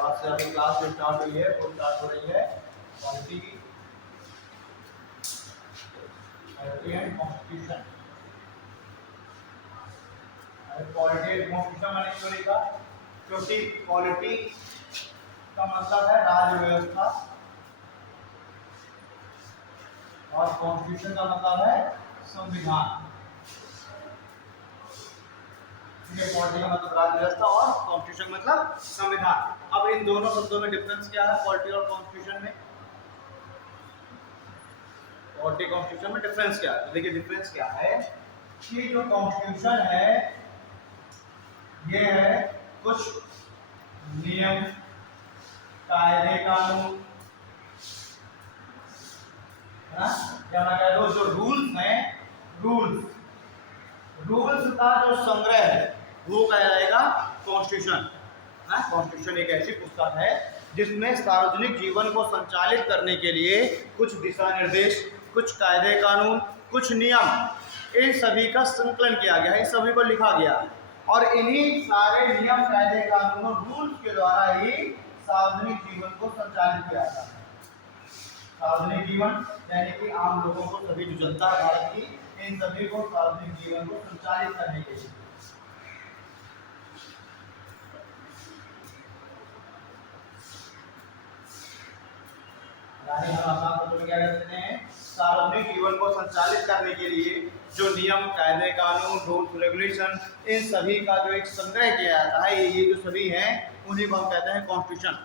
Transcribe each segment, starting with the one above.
आज से आपकी क्लास जो स्टार्ट हुई है वो स्टार्ट हो रही है पॉलिटी की and constitution. Polity and constitution मैंने क्यों लिखा? क्योंकि पॉलिटी का मतलब है राज्य व्यवस्था और कॉन्स्टिट्यूशन का मतलब है संविधान। पॉलिटी का मतलब राज्य व्यवस्था और कॉन्स्टिट्यूशन मतलब संविधान। अब इन दोनों शब्दों में डिफरेंस क्या है पॉलिटी और कॉन्स्टिट्यूशन में? पॉलिटी कॉन्स्टिट्यूशन में डिफरेंस क्या है? तो देखिए डिफरेंस क्या है कि जो कॉन्स्टिट्यूशन है ये है कुछ नियम, कायदे, कानून, है ना, या मैं कह दूं जो रूल्स हैं, रूल्स का जो संग्रह है वो कहलाएगा कॉन्स्टिट्यूशन। कॉन्स्टिट्यूशन एक ऐसी पुस्तक है जिसमें सार्वजनिक जीवन को संचालित करने के लिए कुछ दिशा निर्देश, कुछ कायदे कानून, कुछ नियम, इन सभी का संकलन किया गया है, इन सभी को लिखा गया है और इन्हीं सारे नियम, कायदे कानून और रूल्स के द्वारा ही सार्वजनिक जीवन को संचालित किया जाता है। सार्वजनिक जीवन यानी कि आम लोगों को, सभी जो जनता है भारत की, इन सभी को सार्वजनिक जीवन को संचालित करने के लिए। यानी हम आसान शब्दों में क्या कहते हैं? सार्वजनिक जीवन को संचालित करने के लिए जो नियम, कायदे कानून, रूल्स रेगुलेशन, इन सभी का जो एक संग्रह किया जाता है, ये जो सभी हैं उन्हीं को हम कहते हैं कॉन्स्टिट्यूशन।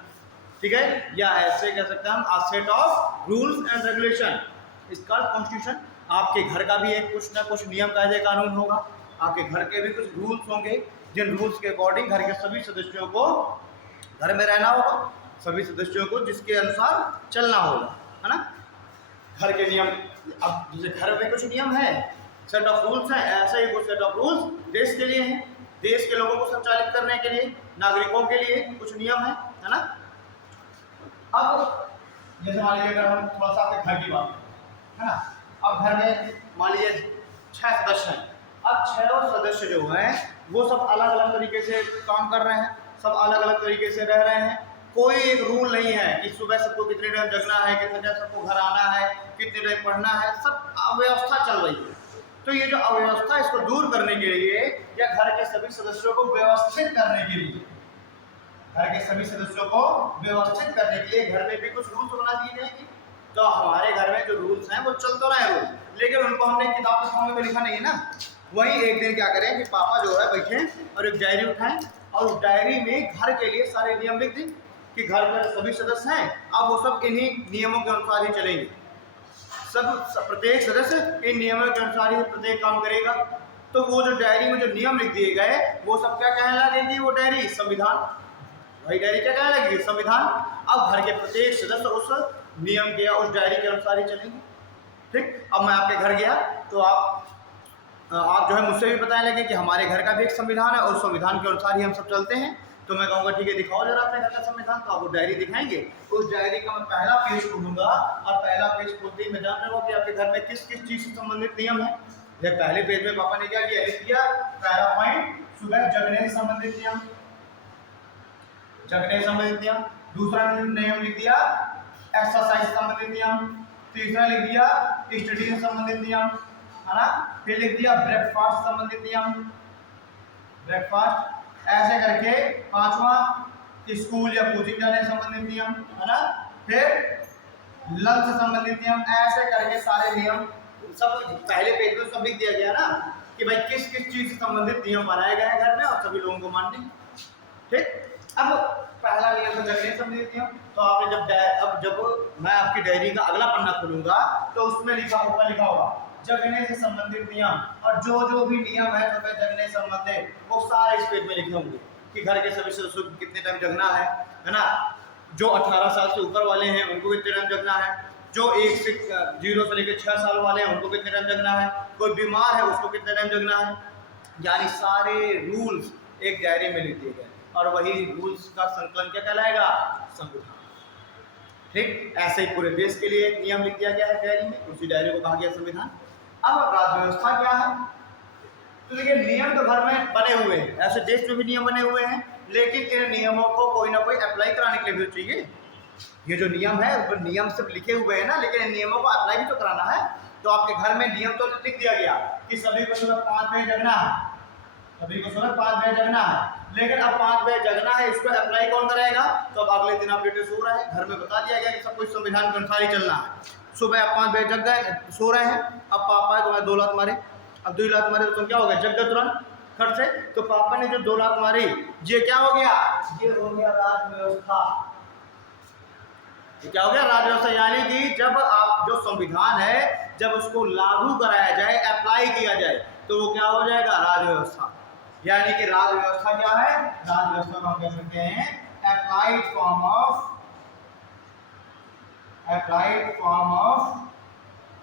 ठीक है, या ऐसे कह सकते हैं हम a set of rules and regulation इसका कॉन्स्टिट्यूशन। आपके घर का भी एक कुछ ना कुछ नियम, कायदे कानून होगा, आपके घर के भी कुछ रूल्स होंगे जिन रूल्स के अकॉर्डिंग घर के सभी सदस्यों को घर में रहना होगा, सभी सदस्यों को जिसके अनुसार चलना होगा, है ना। घर के नियम, अब जैसे घर में कुछ नियम है, सेट ऑफ रूल्स हैं, ऐसे ही कुछ सेट ऑफ रूल्स देश के लिए हैं, देश के लोगों को संचालित करने के लिए, नागरिकों के लिए कुछ नियम है ना। अब जैसे मान लीजिए अगर हम थोड़ा सा आपके घर की बात करें, है ना, अब घर में मान लीजिए 6 सदस्य हैं। अब 6 सदस्य जो हैं वो सब अलग अलग तरीके से काम कर रहे हैं, सब अलग अलग तरीके से रह रहे हैं, कोई एक रूल नहीं है कि सुबह सबको कितने टाइम जगना है, कितने टाइम सबको घर आना है, कितने टाइम पढ़ना है, सब अव्यवस्था चल रही है। तो ये जो अव्यवस्था, इसको दूर करने के लिए या घर के सभी सदस्यों को व्यवस्थित करने के लिए, घर के सभी सदस्यों को व्यवस्थित करने के लिए घर में भी कुछ रूल्स बना दिए जाएंगे। तो हमारे घर में जो रूल्स हैं वो चल तो रहे रूल, लेकिन उनको हमने किताब के सामने में लिखा नहीं है ना। वहीं एक दिन क्या करें कि पापा जो है बैठे और एक डायरी उठाएं और उस डायरी में घर के लिए सारे नियम लिख दें कि घर में सभी सदस्य हैं, अब वो सब इन्हीं नियमों के अनुसार ही चलेंगे। सब प्रत्येक सदस्य इन नियमों के अनुसार ही प्रत्येक काम करेगा। तो वो जो डायरी में जो नियम लिख दिए गए वो सब क्या कहने लगेगी? वो डायरी संविधान। वही डायरी क्या कहने लगेगी? संविधान। अब घर के प्रत्येक सदस्य उस नियम के या उस डायरी के अनुसार ही चलेंगे। ठीक, अब मैं आपके घर गया तो आप जो है मुझसे भी बताने लगे कि हमारे घर का भी एक संविधान है और संविधान के अनुसार ही हम सब चलते हैं। तो मैं कहूँगा ठीक है दिखाओ जरा अपने घर का संविधान, तो आप वो डायरी दिखाएंगे। उस डायरी का मैं पहला पेज खोलूंगा और पहला पेज खोलते ही मैं जान रहा हूँ कि आपके घर में किस किस चीज से संबंधित नियम है। जब पहले पेज में पापा ने क्या किया, लिख दिया पहला पॉइंट, सुबह जगने से संबंधित नियम, जगने से संबंधित नियम। दूसरा नियम लिख दिया एक्सरसाइज से संबंधित नियम। तीसरा लिख दिया स्टडी से संबंधित नियम, है ना। फिर लिख दिया ब्रेकफास्ट से संबंधित नियम, ब्रेकफास्ट। ऐसे करके पांचवा स्कूल या कोचिंग जाने से संबंधित नियम, है ना। फिर लंच से संबंधित नियम। ऐसे करके सारे नियम सब पहले पेज में सब लिख दिया गया ना कि भाई किस किस चीज से संबंधित नियम बनाए गए हैं घर में और सभी लोगों को मानने। ठीक, अब पहला नियम तो जगने से संबंधित नियम। तो आपने जब मैं आपकी डायरी का अगला पन्ना खोलूंगा तो उसमें ऊपर लिखा होगा जगने से संबंधित नियम, और जो भी नियम है सुबह जगने से संबंधित वो सारे इस पेज में लिखे होंगे कि घर के सभी सदस्यों को कितने टाइम जगना है ना। जो 18 साल से ऊपर वाले हैं उनको कितने टाइम जगना है, जो 0 से लेकर 6 साल वाले हैं उनको कितने टाइम जगना है, कोई बीमार है उसको कितने टाइम जगना है। यानी सारे रूल्स एक डायरी में लिख दिए गए और वही रूल्स का संकलन क्या कहलाएगा? संविधान। ठीक, ऐसे ही पूरे देश के लिए नियम लिख दिया गया है डायरी में, उसी डायरी को कहा गया संविधान। अब राज्य व्यवस्था क्या है? तो देखिए नियम तो घर में बने हुए हैं, ऐसे देश में भी नियम बने हुए हैं, लेकिन इन नियमों को कोई ना कोई अप्लाई कराने के लिए भी चाहिए। ये जो नियम है वो नियम सिर्फ लिखे हुए हैं ना, लेकिन इन नियमों को अप्लाई भी तो कराना है। तो आपके घर में नियम तो लिख दिया गया कि सभी को सुबह 5 बजे जगना है, सभी को सुबह 5 बजे जगना है, लेकिन अब 5 बजे जगना है, इसको अप्लाई कौन कराएगा? तो अब अगले दिन आप लेटे सो रहे हैं, घर में बता दिया गया कि सब कुछ संविधान के अनुसार ही चलना है। सुबह आप 5 बजे जग गए, सो रहे हैं, अब पापा तुम्हारे 2 लात मारे, अब 2 लात मारे तो तुम क्या हो गए? जग गए तुरंत खट से। तो पापा ने जो 2 लात मारी, ये क्या हो गया? ये हो गया राज व्यवस्था। ये क्या हो गया? राज व्यवस्था। यानी कि जब आप जो संविधान है जब उसको लागू कराया जाए, अप्लाई किया जाए, तो वो क्या हो जाएगा? राज व्यवस्था। यानी कि राज व्यवस्था क्या है? राज व्यवस्था को हम कह सकते हैं applied form of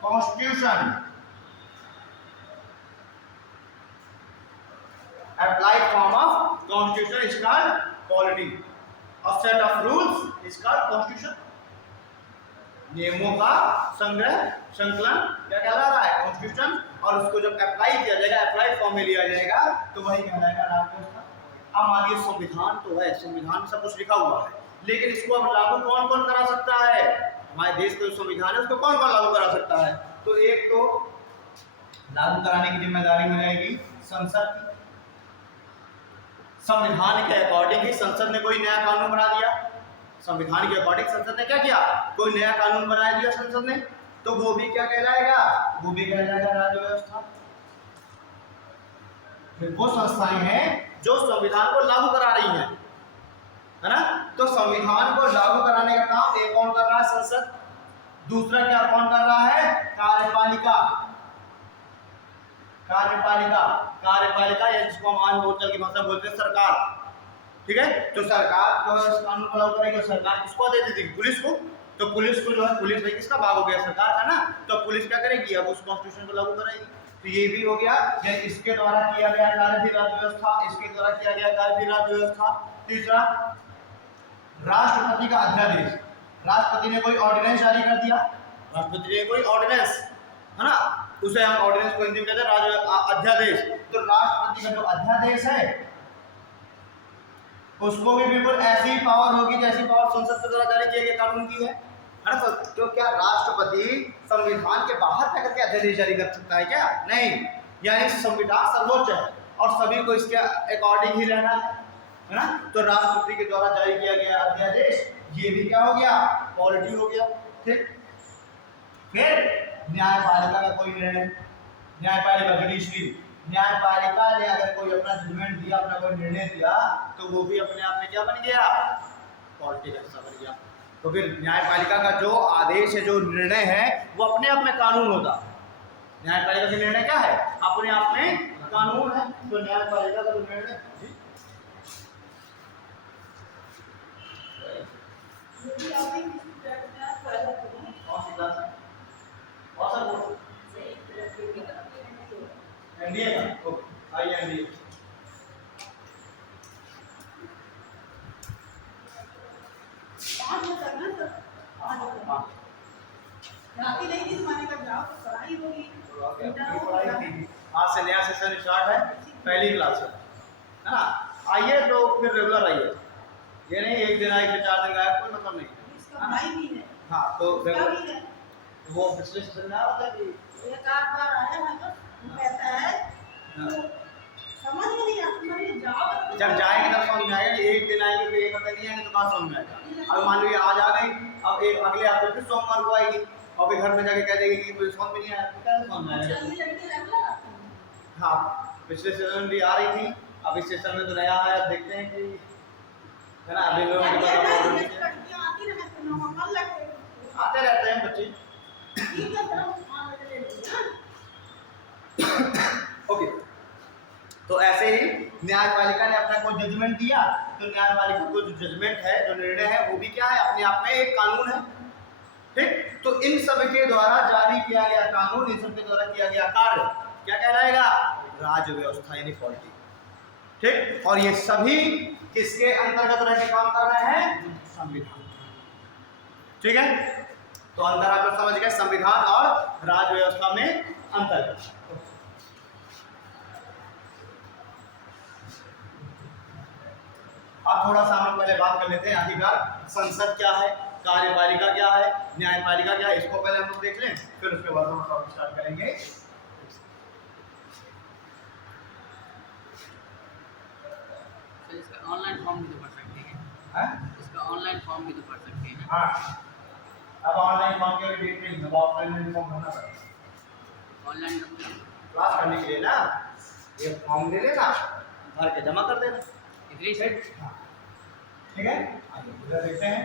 constitution. Applied form of constitution is called polity. A set of rules is called constitution. नियमों का संग्रह, संकलन क्या कहलाता है? कॉन्स्टिट्यूशन। और उसको जब अप्लाई किया जाएगा, अप्लाई फॉर्म में लिया जाएगा, तो वही कहलाएगा राज व्यवस्था। अब मान लीजिए संविधान तो है, संविधान में सब कुछ लिखा हुआ है, लेकिन इसको अब लागू कौन कौन करा सकता है? हमारे देश का जो संविधान है उसको कौन कौन लागू करा सकता है? तो एक तो लागू कराने की जिम्मेदारी हो जाएगी संसद की। संविधान के अकॉर्डिंग ही संसद ने कोई नया कानून बना दिया, संविधान के अकॉर्डिंग संसद ने क्या किया? कोई नया कानून बना दिया संसद ने, तो वो भी क्या कहलाएगा? वो भी कहलाएगा राज्य व्यवस्था। फिर वो संस्थाएं हैं जो संविधान को लागू करा रही हैं, है ना? तो संविधान को लागू कराने का काम एक कौन कर रहा है? संसद। दूसरा क्या कौन कर रहा है? कार्यपालिका। कार्यपालिका या जिसको हम आम बोलचाल की भाषा बोलते हैं सरकार। ठीक है, तो सरकार जो है इस कानून को लागू करेगी। सरकार किसको दे देती? पुलिस को। तो पुलिस को जो है, पुलिस भाई किसका भाग हो गया? सरकार का ना। तो पुलिस क्या करेगी? अब उस कॉन्स्टिट्यूशन को लागू कराएगी। तो ये भी हो गया, या इसके द्वारा किया गया कार्य भी राज्य व्यवस्था, इसके द्वारा किया गया कार्य भी राज्य व्यवस्था। तीसरा, राष्ट्रपति का अध्यादेश। राष्ट्रपति ने कोई ऑर्डिनेंस जारी कर दिया, राष्ट्रपति ने कोई ऑर्डिनेंस, है ना, उसे हम ऑर्डिनेंस को हिंदी में कहते हैं अध्यादेश। तो राष्ट्रपति का जो अध्यादेश है उसको भी बिल्कुल ऐसी पावर होगी जैसी पावर संसद के द्वारा जारी किए गए कानून की है ना। तो क्या राष्ट्रपति संविधान के बाहर जाकर के अध्यादेश जारी कर सकता है क्या? नहीं। यानी संविधान सर्वोच्च है और सभी को इसके अकॉर्डिंग ही रहना है ना। तो राष्ट्रपति के द्वारा जारी किया गया अध्यादेश ये भी क्या हो गया? पॉलिटी हो गया। ठीक, फिर न्यायपालिका का कोई निर्णय, न्यायपालिका जुडिशरी, न्यायपालिका ने अगर कोई अपना जजमेंट दिया, अपना कोई निर्णय दिया, तो वो भी अपने आप में क्या बन गया? पॉलिटी का हिस्सा बन गया। तो फिर न्यायपालिका का जो आदेश है, जो निर्णय है, वो अपने आप में कानून होता। न्यायपालिका का निर्णय क्या है? अपने आप में कानून है। तो न्यायपालिका का जो निर्णय एनडीए का, ओके, आइए एनडीए। आज से नया सेशन स्टार्ट है, पहली क्लास है ना। आइए तो फिर रेगुलर आइए, ये नहीं एक दिन आए फिर 4 दिन आए, कोई मतलब नहीं। हाँ, तो वो पिछले सेशन में आ रहा था कि एक आध बार आया है बस, कहता है समझ नहीं आता, जब जाएंगे तब समझ में आएगा। एक दिन आएंगे तो एक हफ्ता नहीं आएंगे तो बात समझ में आएगा। अब मान लीजिए आज आ गई, अब एक अगले हफ्ते फिर सोमवार को आएगी और फिर घर में जाके कह देगी कि समझ में नहीं आया, तो क्या समझ में आएगा? हाँ, पिछले सेशन भी आ रही थी, अब इस सेशन में तो नया आया, देखते हैं कि, है ना। अभी लोगों के आते रहते हैं बच्चे। ओके, तो ऐसे ही न्यायपालिका ने अपना कोई जजमेंट दिया, तो न्यायपालिका को जो जजमेंट है, जो निर्णय है, वो भी क्या है? अपने आप में एक कानून है। ठीक, तो इन सब के द्वारा जारी किया गया कानून, इन सब के द्वारा किया गया कार्य क्या कहलाएगा? राज्य व्यवस्था यानी पॉलिटी। ठीक, और ये सभी किसके अंतर्गत रह के काम कर रहे हैं? संविधान। ठीक है, तो अंतर आप लोग समझ गए, संविधान और राज्य व्यवस्था में अंतर। अब थोड़ा सा हम पहले बात कर लेते हैं आखिरकार संसद क्या है, कार्यपालिका क्या है, न्यायपालिका क्या है, इसको पहले हम लोग देख लें, फिर उसके बाद हम टॉपिक स्टार्ट करेंगे। इसका ऑनलाइन फॉर्म भी तो भर सकते हैं। हाँ इसका ऑनलाइन फॉर्म भी तो भर सकते हैं। हाँ, अब ऑनलाइन फॉर्म के लिए डेट नहीं, अब ऑफलाइन फॉर्म भरना पड़ेगा ऑनलाइन क्लास करने के लिए ना। ये फॉर्म ले लेना, भर के जमा कर देना। Agree set. हाँ, ठीक है, आइए इधर देखते हैं।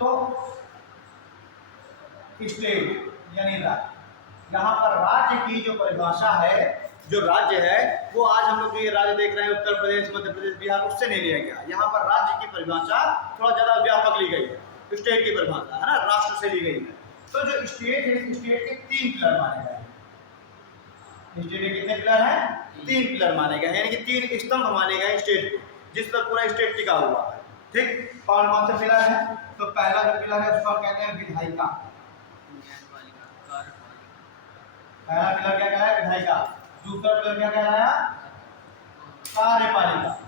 तो स्टेट यानी राज्य, यहाँ पर राज्य की जो परिभाषा है, जो राज्य है वो आज हम लोग ये राज्य देख रहे हैं उत्तर प्रदेश, मध्य प्रदेश, बिहार, उससे नहीं लिया गया। यहाँ पर राज्य की परिभाषा थोड़ा ज्यादा व्यापक ली गई है, स्टेट की परिभाषा है ना, राष्ट्र से ली गई है। तो जो स्टेट है, स्टेट के 3 पिलर माने गए हैं। स्टेट के कितने पिलर हैं? 3 पिलर माने गए, यानी कि 3 स्तंभ माने गए स्टेट को, जिस पर पूरा स्टेट टिका हुआ है। ठीक, कौन कौन से पिलर है? तो पहला जो पिलर है उसको कहते हैं विधायिका। पहला पिलर क्या कहलाया? विधायिका। दूसरा पिलर क्या कहलाया? कार्यपालिका।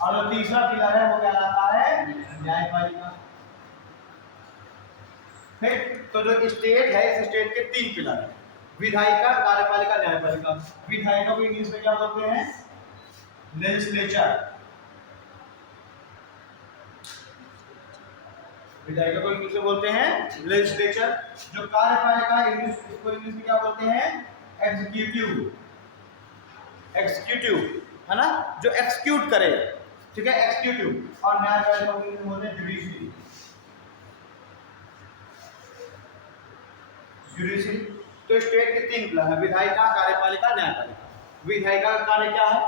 और जो तीसरा पिलर है वो कहलाता है न्यायपालिका। ठीक, तो जो स्टेट है, इस स्टेट के 3 पिलर है, विधायिका, कार्यपालिका, न्यायपालिका। विधायिका को इंग्लिश में क्या बोलते हैं? लेजिस्लेचर। विधायिका को इंग्लिश में बोलते हैं लेजिस्लेचर। जो कार्यपालिका इंग्लिश, इसको इंग्लिश में क्या बोलते हैं? एग्जीक्यूटिव। एग्जीक्यूटिव है ना, जो एक्सिक्यूट करे, ठीक है, एग्जीक्यूटिव। और न्यायपालिका को इंग्लिश में बोलते हैं जुडिशरी। जुडिशरी। तो स्टेट के 3 पिलर है, विधायिका, कार्यपालिका, न्यायपालिका। विधायिका का कार्य क्या है?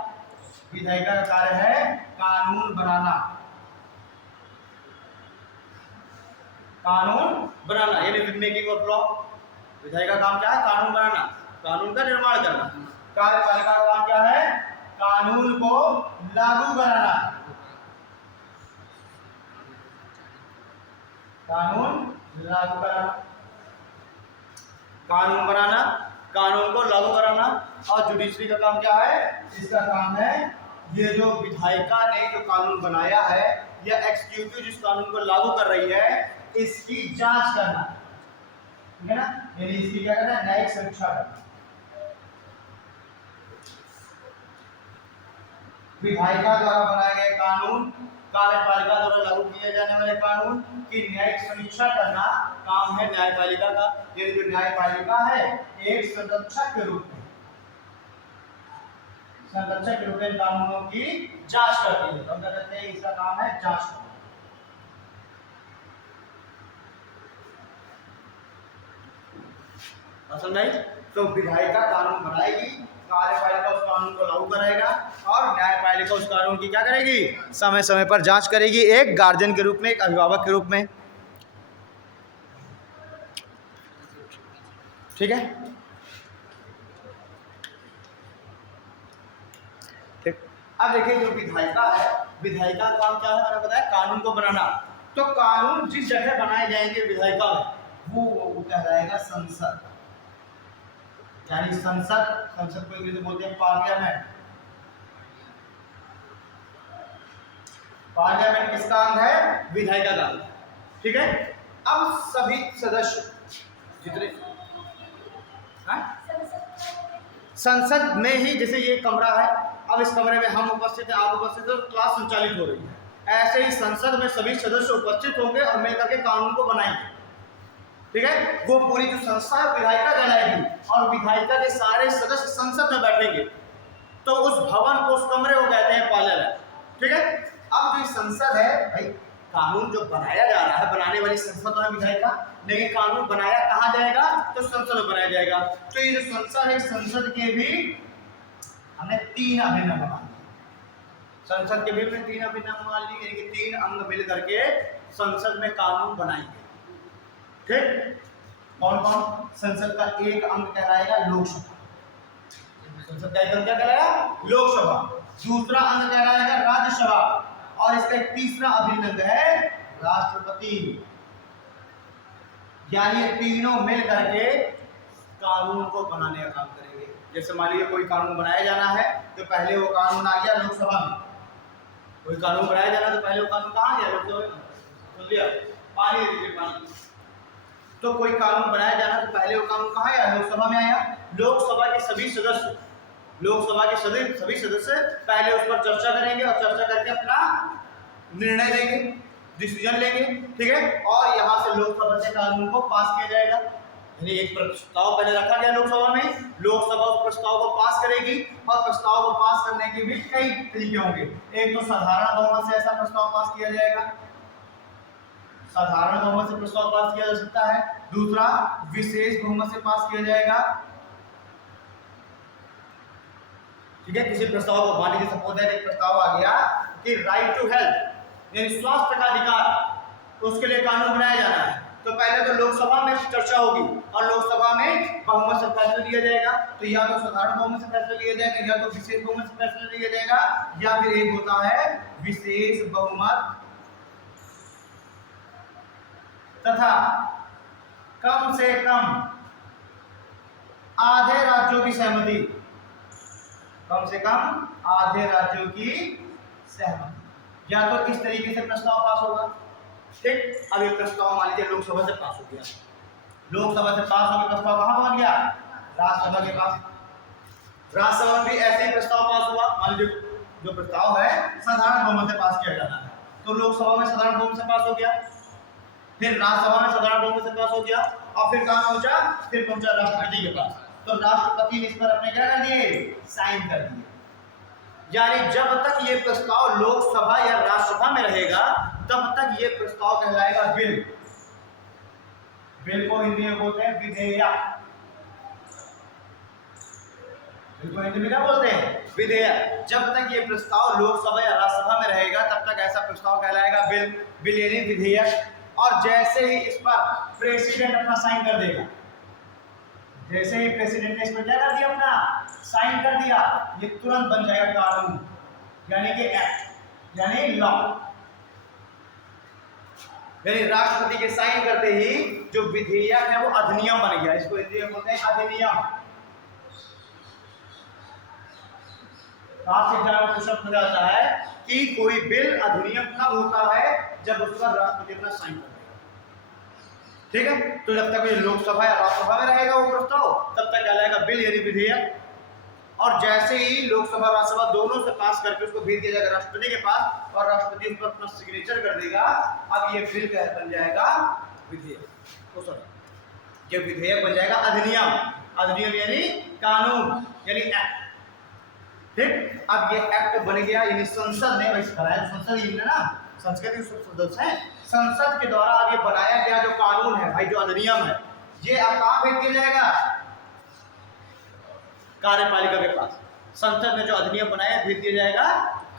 विधायिका का कार्य है कानून बनाना। कानून बनाना यानी मेकिंग ऑफ लॉ। विधायिका का काम क्या है? कानून बनाना, कानून का निर्माण करना। कार्यपालिका का काम क्या है? कानून को लागू कराना। कानून लागू कराना, कानून बनाना, कानून को लागू कराना। और जुडिशरी का काम क्या है? इसका काम है ये जो विधायिका ने जो कानून बनाया है या एग्जीक्यूटिव जिस कानून को लागू कर रही है, इसकी जांच करना, ठीक है ना, यानी इसकी क्या करना? न्यायिक समीक्षा करना। विधायिका द्वारा बनाए गए कानून, कार्यपालिका द्वारा लागू किए जाने वाले कानून की न्यायिक समीक्षा करना काम है न्यायपालिका का। ये जो न्यायपालिका है एक संरक्षक के रूप में, संरक्षक के रूप में कानूनों की जांच करती है। हम कहते हैं इसका काम है जांच करना। समझ आई? तो विधायिका कानून बनाएगी, कार्यपालिका उस कानून को लागू कराएगा और न्यायपालिका उस कानून की क्या करेगी? समय समय पर जांच करेगी, एक गार्जियन के रूप में, एक अभिभावक के रूप में। ठीक है, ठीक। अब देखिए जो विधायिका है, विधायिका का काम क्या है? मैंने बताया कानून को बनाना। तो कानून जिस जगह बनाए जाएंगे विधायिका में वो कहलाएगा संसद। यानी संसद, संसद को इंग्लिश में बोलते हैं पार्लियामेंट। पार्लियामेंट किसका अंग है? विधायिका का अंग। ठीक है, अब सभी सदस्य जितने संसद में ही, जैसे ये कमरा है, अब इस कमरे में हम उपस्थित हैं, आप उपस्थित हैं, तो क्लास संचालित हो रही है। ऐसे ही संसद में सभी सदस्य उपस्थित होंगे और मिलकर के कानून को बनाएंगे। ठीक है, वो पूरी जो संस्था है विधायिका कहलाएगी और विधायिका के सारे सदस्य संसद में बैठेंगे। तो उस भवन को, उस कमरे को कहते हैं पार्लियामेंट। ठीक है, अब जो संसद है भाई, कानून जो बनाया जा रहा है, बनाने वाली संसद तो है विधायिका, लेकिन कानून बनाया कहाँ जाएगा? तो संसद में बनाया जाएगा। तो ये जो संसद है, संसद के भी हमने 3 अभिन्न अंग मान लिए। संसद के भी हमने 3 अभिन्न अंग मान लिए, यानी कि 3 अंग मिल करके संसद में कानून बनाएंगे। ठीक, कौन कौन? संसद का एक अंग कहलाएगा लोकसभा। संसद का एक अंग क्या कहलाएगा? लोकसभा। दूसरा अंग कहलाएगा राज्यसभा और इसका एक तीसरा अभिन्न अंग है राष्ट्रपति। यानी ये तीनों मिल करके कानून को बनाने का काम करेंगे। जैसे मान लीजिए कोई कानून बनाया जाना है तो पहले वो कानून आ गया लोकसभा में, कोई कानून बनाया जाना तो पहले वो कानून कहाँ गया? लोकसभा में। सुन लिया? पानी दे दीजिए, पानी। तो कोई कानून बनाया जाना तो पहले वो कानून कहाँ आया? लोकसभा में आया। लोकसभा के सभी सदस्य, लोकसभा के सभी सदस्य पहले उस पर चर्चा करेंगे और चर्चा करके अपना निर्णय लेंगे, डिसीजन लेंगे, ठीक है। और यहाँ से लोकसभा से कानून को पास किया जाएगा। यानी एक प्रस्ताव पहले रखा गया लोकसभा में, लोकसभा उस प्रस्ताव को पास करेगी और प्रस्ताव को पास करने के भी कई तरीके होंगे। एक तो साधारण बहुमत से ऐसा प्रस्ताव पास किया जाएगा, साधारण बहुमत से प्रस्ताव पास किया जा सकता है। दूसरा विशेष बहुमत से पास किया जाएगा, ठीक है। किसी प्रस्ताव को मान लीजिए सपोज एक प्रस्ताव आ गया कि राइट टू हेल्थ यानी स्वास्थ्य का अधिकार, तो उसके लिए कानून बनाया जाना है। तो पहले तो लोकसभा में चर्चा होगी और लोकसभा में बहुमत से फैसला लिया जाएगा। तो या तो साधारण बहुमत से फैसला लिया जाएगा, या तो विशेष बहुमत से फैसला लिया जाएगा, या फिर एक होता है विशेष बहुमत तथा कम से कम आधे राज्यों की सहमति, कम से कम आधे राज्यों की सहमति। या तो इस तरीके से प्रस्ताव पास होगा, ठीक। अब ये प्रस्ताव मान लीजिए लोकसभा से पास हो गया, लोकसभा से पास होकर प्रस्ताव कहां पहुंच गया? राज्यसभा के पास। राज्यसभा में भी ऐसे ही प्रस्ताव पास हुआ। मान लीजिए जो प्रस्ताव है साधारण बहुमत से पास किया जाना है, तो लोकसभा में साधारण बहुमत से पास हो गया, फिर राज्यसभा में साधारण बहुमत से पास हो गया, और फिर कहां पहुंचा? फिर पहुंचा राष्ट्रपति के पास। तो राष्ट्रपति ने इस पर अपने क्या कर दिए? साइन कर दिए। यानी जब तक ये प्रस्ताव लोकसभा या राज्यसभा में रहेगा तब तक ये प्रस्ताव कहलाएगा बिल। बिल को हिंदी में बोलते हैं विधेयक। बिल को हिंदी में क्या बोलते हैं? विधेयक। जब तक ये प्रस्ताव लोकसभा या राज्यसभा में रहेगा तब तक ऐसा प्रस्ताव कहलाएगा बिल। बिल यानी विधेयक। और जैसे ही इस पर प्रेसिडेंट अपना साइन कर देगा, जैसे ही प्रेसिडेंट ने इस पर क्या कर दिया? अपना साइन कर दिया, ये तुरंत बन जाएगा कानून, यानी कि एक्ट, यानी लॉ। यानी राष्ट्रपति के साइन करते ही जो विधेयक है वो अधिनियम बन गया। इसको हिंदी में बोलते हैं अधिनियम। आपसे एग्जाम में क्वेश्चन पूछा जाता है कि कोई बिल अधिनियम कब होता है? जब उस पर राष्ट्रपति अपना साइन कर देगा, ठीक है। तो जब तक ये लोकसभा या राज्यसभा में रहेगा वो प्रस्ताव तब तक कहलाएगा बिल यानी विधेयक। और जैसे ही लोकसभा राज्यसभा दोनों से पास करके उसको भेज दिया जाएगा राष्ट्रपति के पास और राष्ट्रपति उस पर अपना सिग्नेचर कर देगा, अब ये बिल बन जाएगा विधेयक। तो सर ये विधेयक बन जाएगा अधिनियम। अधिनियम यानी कानून, यानी एक्ट, ठीक। अब ये एक्ट बन गया, यानी संसद ने वैसे बनाया, संसद ही है ना, संसद के सदस्य हैं, संसद के द्वारा अब ये बनाया गया जो कानून है भाई, जो अधिनियम है, ये अब कहाँ भेज दिया जाएगा? कार्यपालिका के पास। संसद ने जो अधिनियम बनाया भेज दिया जाएगा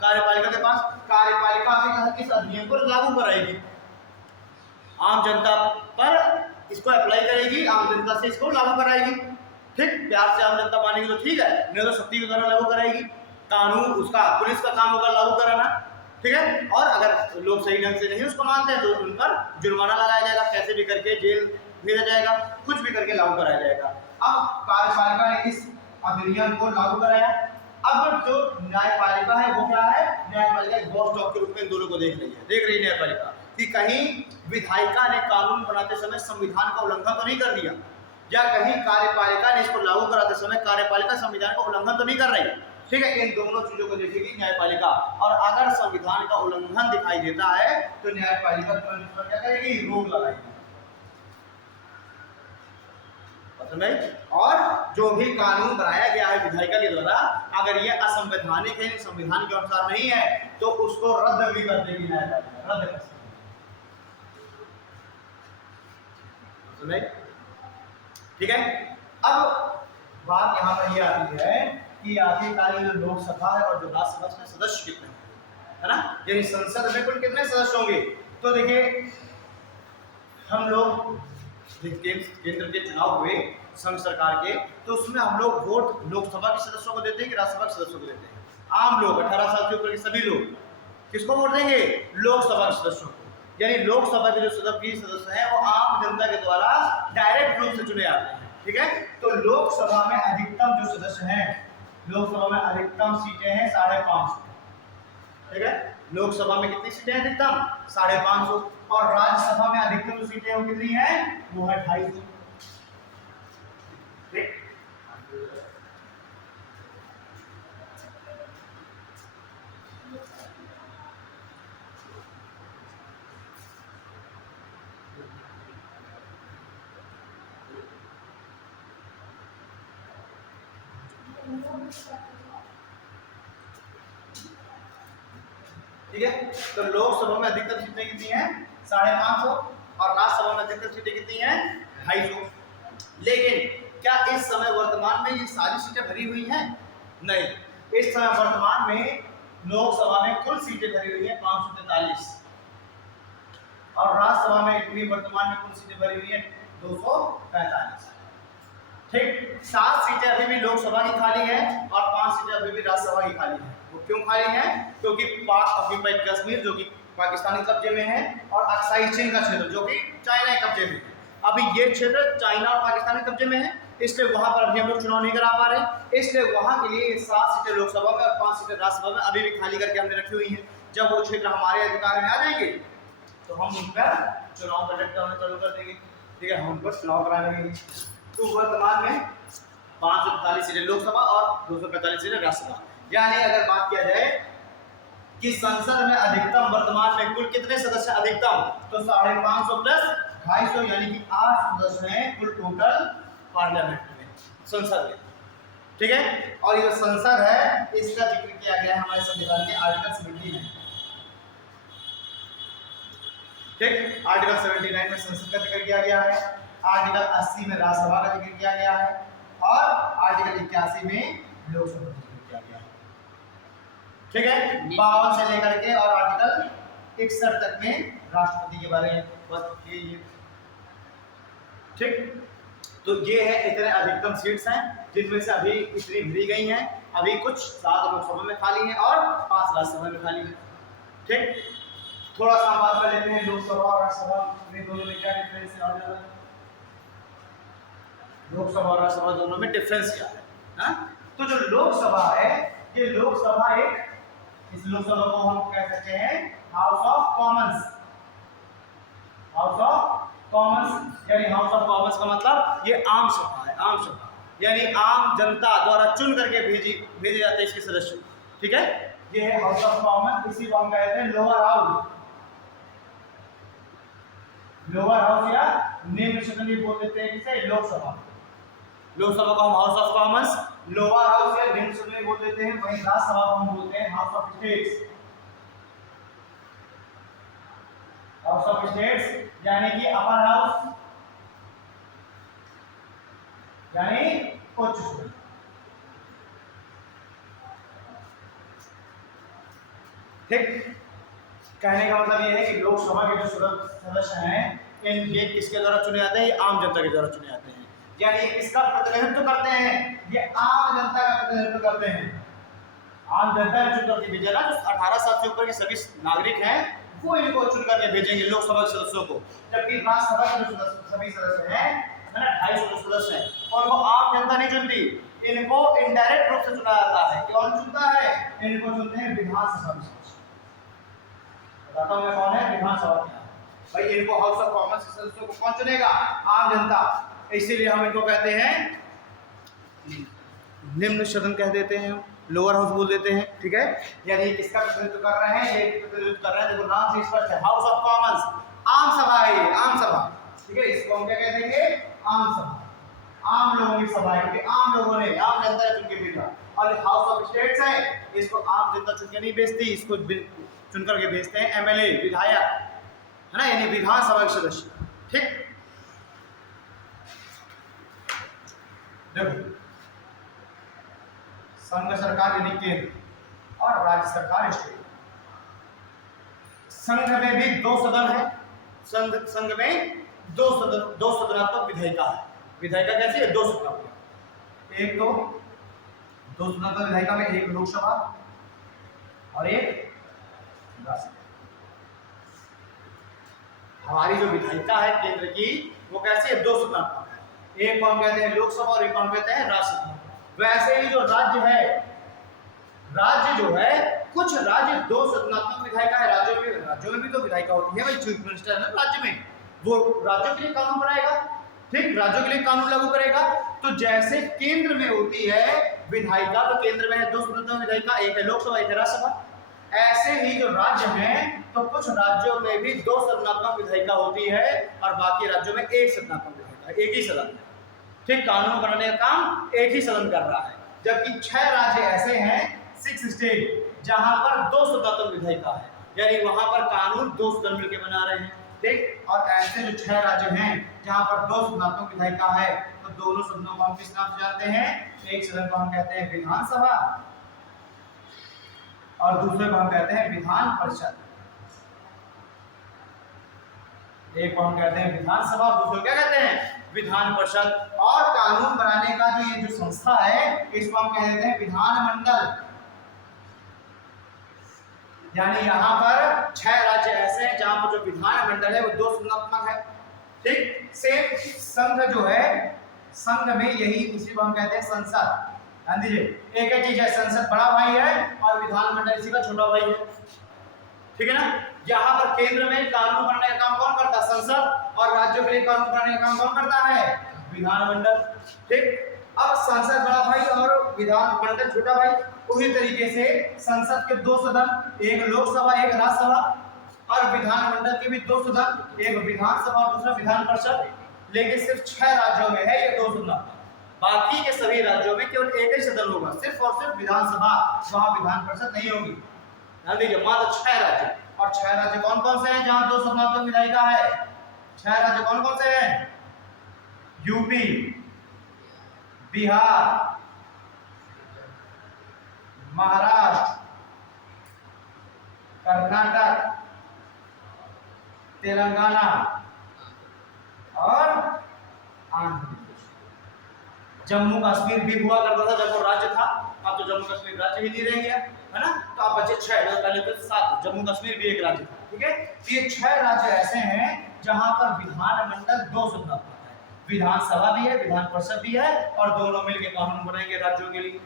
कार्यपालिका के पास। कार्यपालिका इस अधिनियम को लागू कराएगी, आम जनता पर इसको अप्लाई करेगी, आम जनता से इसको लागू कराएगी, ठीक। प्यार से आम जनता मानेगी तो ठीक है, नहीं तो शक्ति के द्वारा लागू कराएगी। कानून उसका पुलिस का काम होगा लागू कराना, ठीक है। और अगर लोग सही ढंग से नहीं उसको मानते हैं तो उन पर जुर्माना लगाया जाएगा, कैसे भी करके जेल भेजा जाएगा, कुछ भी करके लागू कराया जाएगा। अब कार्यपालिका ने इस अधिनियम को लागू कराया। अब जो न्यायपालिका है वो क्या है? न्यायपालिका एक वॉचडॉग के रूप में इन दोनों को देख रही है न्यायपालिका कि कहीं विधायिका ने कानून बनाते समय संविधान का उल्लंघन तो नहीं कर दिया, या कहीं कार्यपालिका ने इसको लागू कराते समय कार्यपालिका संविधान का उल्लंघन तो नहीं कर रही, ठीक है। इन दोनों चीजों को देखेगी न्यायपालिका, और अगर संविधान का उल्लंघन दिखाई देता है तो न्यायपालिका तुरंत इस पर क्या करेगी? रोक लगाएगी। और जो भी कानून बनाया गया है विधायिका के द्वारा, अगर ये असंवैधानिक है, संविधान के अनुसार नहीं है, तो उसको रद्द भी कर देगी न्यायपालिका, रद्द कर सकती, ठीक है। अब बात यहाँ पर ये आती है कि आखिरकार जो लोकसभा है और जो राज्यसभा में सदस्य कितने हैं, है ना, यानी संसद में कुल कितने सदस्य होंगे? तो देखिए हम लोग केंद्र के चुनाव हुए संघ सरकार के, तो उसमें हम लोग वोट लोकसभा के सदस्यों को देते हैं कि राज्यसभा के सदस्यों को देते हैं? आम लोग 18 साल से ऊपर के सभी लोग किसको वोट देंगे? लोकसभा के सदस्यों को। यानी लोकसभा के जो सदस्य हैं वो आम जनता के द्वारा डायरेक्ट रूप से चुने जाते हैं, ठीक है। तो लोकसभा में अधिकतम जो सदस्य हैं, लोकसभा में अधिकतम सीटें हैं 5.5, ठीक है। लोकसभा में कितनी सीटें हैं अधिकतम? 550। और राज्यसभा में अधिकतम जो सीटें वो कितनी है? वो है 250। ठीक। ठीक है, तो लोकसभा में अधिकतम सीटें कितनी हैं? 550। और राज्यसभा में अधिकतम सीटें कितनी हैं? 250। लेकिन क्या इस समय वर्तमान में ये सारी सीटें भरी हुई हैं? नहीं। इस समय वर्तमान में लोकसभा में कुल सीटें भरी हुई हैं 543 और राज्यसभा में इतनी वर्तमान में कुल सीटें भरी हुई हैं 245। ठीक, 7 सीटें अभी भी लोकसभा की खाली है और 5 सीटें अभी भी राज्यसभा की खाली है। वो क्यों खाली है? क्योंकि पाक ऑक्यूपाइड कश्मीर जो कि पाकिस्तानी कब्जे में है और अक्साई चीन का क्षेत्र जो कि चाइना के कब्जे में है, अभी ये क्षेत्र चाइना और पाकिस्तान के कब्जे में है, इसलिए वहां पर अभी हम लोग चुनाव नहीं करा पा रहे। इसलिए वहां के लिए 7 सीटें लोकसभा में और 5 सीटें राज्यसभा में अभी भी खाली करके हमने रखी हुई हैं। जब वो क्षेत्र हमारे अधिकार में आ जाएंगे तो हम उन पर चुनाव कंडक्ट करना चालू कर देंगे। ठीक है, हम उन पर चुनाव करा लेंगे। तो वर्तमान में 545 सीटें लोकसभा और 245 सीटें राज्यसभा। यानी अगर बात किया जाए कि संसद में अधिकतम वर्तमान में कुल कितने सदस्य अधिकतम, तो 550 प्लस 250 यानी कि 8 सदस्य हैं कुल टोटल पार्लियामेंट में, संसद में। ठीक है, और ये संसद है इसका जिक्र किया गया है हमारे संविधान के आर्टिकल 79 में। ठीक, आर्टिकल 79 में संसद का जिक्र किया गया है, आर्टिकल 80 में राज्यसभा का जिक्र किया गया है और आर्टिकल 81 में लोकसभा का जिक्र किया गया है। ठीक है, 52 से लेकर के और आर्टिकल 61 तक में राष्ट्रपति के बारे में बात की है। ठीक, तो ये है इतने अधिकतम सीट्स हैं जिनमें से अभी इतनी भरी गई हैं। अभी कुछ 7 लोकसभा में खाली हैं और 5 राज्यसभा में खाली हैं। ठीक, थोड़ा सा बात कर लेते हैं लोकसभा और राज्यसभा में दोनों में क्या डिफरेंस है। और लोकसभा और राज्यसभा दोनों में डिफरेंस क्या है? हाँ, तो जो लोकसभा है ये लोकसभा एक, इस लोकसभा को हम कह सकते हैं house of Commons. House of Commons यानी हाउस ऑफ कॉमन्स का मतलब ये आम सभा है। आम सभा यानी आम जनता द्वारा चुन करके भेजे जाते हैं इसके सदस्य। ठीक है, ये है हाउस ऑफ कॉमन्स। इसी को हम कहते हैं लोअर हाउस। लोअर हाउस या निम्न सदन भी बोल देते हैं किसे? लोकसभा। लोकसभा को हम house of Commons, lower house या निम्न सदन भी बोल देते हैं। वहीं राज्यसभा को हम बोलते हैं house of states. House of states यानी कि अपर हाउस यानी उच्च सदन। ठीक, कहने का मतलब ये है कि लोकसभा के जो सदस्य हैं ये किसके द्वारा चुने जाते हैं? ये आम जनता के द्वारा चुने जाते हैं। यानी ये किसका प्रतिनिधित्व करते हैं? ये आम जनता का प्रतिनिधित्व करते हैं। आम जनता ने चुन करके भेजा ना, जो 18 साल से ऊपर के सभी नागरिक हैं वो इनको चुन करके भेजेंगे लोकसभा के सदस्यों को। जबकि राज्यसभा के जो सभी सदस्य हैं 250 सदस्य हैं और वो आम जनता नहीं चुनती, इनको इनडायरेक्ट रूप से चुना जाता है। कौन चुनता है? इनको चुनते हैं विधानसभा के सदस्य। बताता हूं मैं कौन है विधानसभा के। भाई इनको हाउस ऑफ कॉमन्स के सदस्यों को कौन चुनेगा? आम जनता। इसीलिए हम इनको कहते हैं निम्न सदन कह देते हैं, लोअर हाउस बोल देते हैं। ठीक है, यानी किसका प्रतिनिधित्व कर रहे हैं? ये प्रतिनिधित्व कर रहे हैं, देखो नाम से स्पष्ट है, हाउस ऑफ कॉमन्स। आम सभा है ये, आम सभा। ठीक है, इसको हम क्या कह देंगे? आम सभा। आम लोगों की सभा है क्योंकि आम लोगों ने, आम जनता ने चुन के भेजा। और हाउस ऑफ स्टेट्स है, इसको आम जनता चुन के नहीं भेजती, इसको चुन करके भेजते हैं एमएलए, विधायक, है ना, यानी विधानसभा के सदस्य। ठीक, देखो संघ सरकार यानी केंद्र और राज्य सरकार स्टेट। संघ में भी 2 सदन है। संघ में 2 सदनात्मक विधायिका है। विधायिका कैसी है? 2 सदनात्मक। एक तो 2 सदनात्मक विधायिका में एक लोकसभा और एक राज्यसभा। हमारी जो विधायिका है केंद्र की वो कैसी है? 2 सदनात्मक है। एक को हम कहते हैं लोकसभा और एक को हम कहते हैं राज्यसभा। वैसे ही जो राज्य है, राज्य जो है कुछ राज्य दो सदनात्मक विधायिका है। राज्यों में भी तो विधायिका होती है भाई, चीफ मिनिस्टर है ना राज्य में, वो राज्यों के लिए कानून बनाएगा, ठीक, राज्यों के लिए कानून लागू करेगा। तो जैसे केंद्र में होती है विधायिका, तो केंद्र में है दो सदनात्मक विधायिका, एक है लोकसभा एक है राज्यसभा। ऐसे ही जो राज्य हैं, तो कुछ राज्यों में भी दो सदनात्मक विधायिका होती है और बाकी राज्यों में एक सदनात्मक विधायिका, एक ही सदन है, ठीक, कानून बनाने का काम एक ही सदन कर रहा है। जबकि 6 राज्य ऐसे हैं, 6 स्टेट, जहां पर दो सदनात्मक विधायिका है, यानी वहां पर कानून दो सदन मिलकर बना रहे हैं, ठीक। और ऐसे जो 6 राज्य हैं जहां पर दो सदनात्मक विधायिका है, तो दोनों सदनों को हम किस नाम से जानते हैं? एक सदन को हम कहते हैं विधानसभा और दूसरे को हम कहते हैं विधान परिषद। एक को हम कहते हैं विधानसभा और दूसरे को क्या कहते हैं? विधान परिषद। और कानून बनाने का जो ये जो संस्था है, इसको हम कह देते हैं विधानमंडल। यानी यहाँ पर 6 राज्य ऐसे हैं जहां पर जो विधानमंडल है वो दो सदनात्मक है, ठीक। सेम संघ जो है, संघ में यही, इसी को हम कहते हैं संसद। ध्यान दीजिए, एक ही चीज है, संसद बड़ा भाई है और विधानमंडल इसी का छोटा भाई है, ठीक है ना। यहाँ पर केंद्र में कानून बनाने का काम कौन करता है? संसद। और राज्यों के लिए कानून बनाने का काम कौन करता है? विधानमंडल, ठीक। अब संसद बड़ा भाई और विधानमंडल छोटा भाई। उसी तरीके से संसद के दो सदन, एक लोकसभा एक राज्यसभा, और विधानमंडल के भी दो सदन, एक विधानसभा और दूसरा विधान परिषद। लेकिन सिर्फ 6 राज्यों में है ये दो सदन, बाकी के सभी राज्यों में केवल एक ही सदन होगा, सिर्फ और सिर्फ विधानसभा, वहां विधान परिषद नहीं होगी। ध्यान दीजिए, मात्र 6 राज्य। और 6 राज्य कौन कौन से हैं जहां दो सदनात्मक विधायिका है? 6 राज्य कौन कौन से हैं? यूपी, बिहार, महाराष्ट्र, कर्नाटक, तेलंगाना और आंध्र प्रदेश। जम्मू कश्मीर भी हुआ करता था जब वो राज्य था, अब तो जम्मू कश्मीर राज्य ही नहीं रह गया, है ना। तो अब बचे 6, पहले तो 7, जम्मू कश्मीर भी एक राज्य था, ठीक है। तो ये 6 राज्य ऐसे हैं जहां पर विधानमंडल दो सदनात्मक है, विधानसभा भी है, विधान परिषद भी है, और दोनों मिलकर कानून बनाएंगे राज्यों के लिए।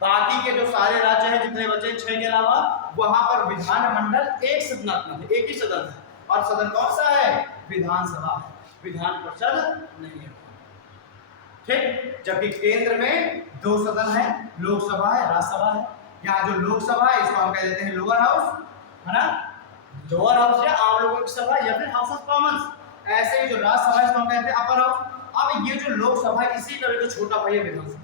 बाकी के जो सारे राज्य हैं जितने बचे 6 के अलावा, वहां पर विधानमंडल एक सदनात्मक है, एक ही सदन है। और सदन कौन सा है? विधानसभा है, विधान परिषद नहीं है, ठीक। जबकि केंद्र में दो सदन है, लोकसभा है राज्यसभा है। यहाँ जो लोकसभा है इसको हम कह देते हैं लोअर हाउस, है ना, लोअर हाउस या आम लोगों की सभा या फिर हाउस ऑफ कॉमन्स। ऐसे ही जो राज्यसभा है इसको हम कहते हैं अपर हाउस। अब ये जो लोकसभा है इसी का जो छोटा भाई है विधानसभा,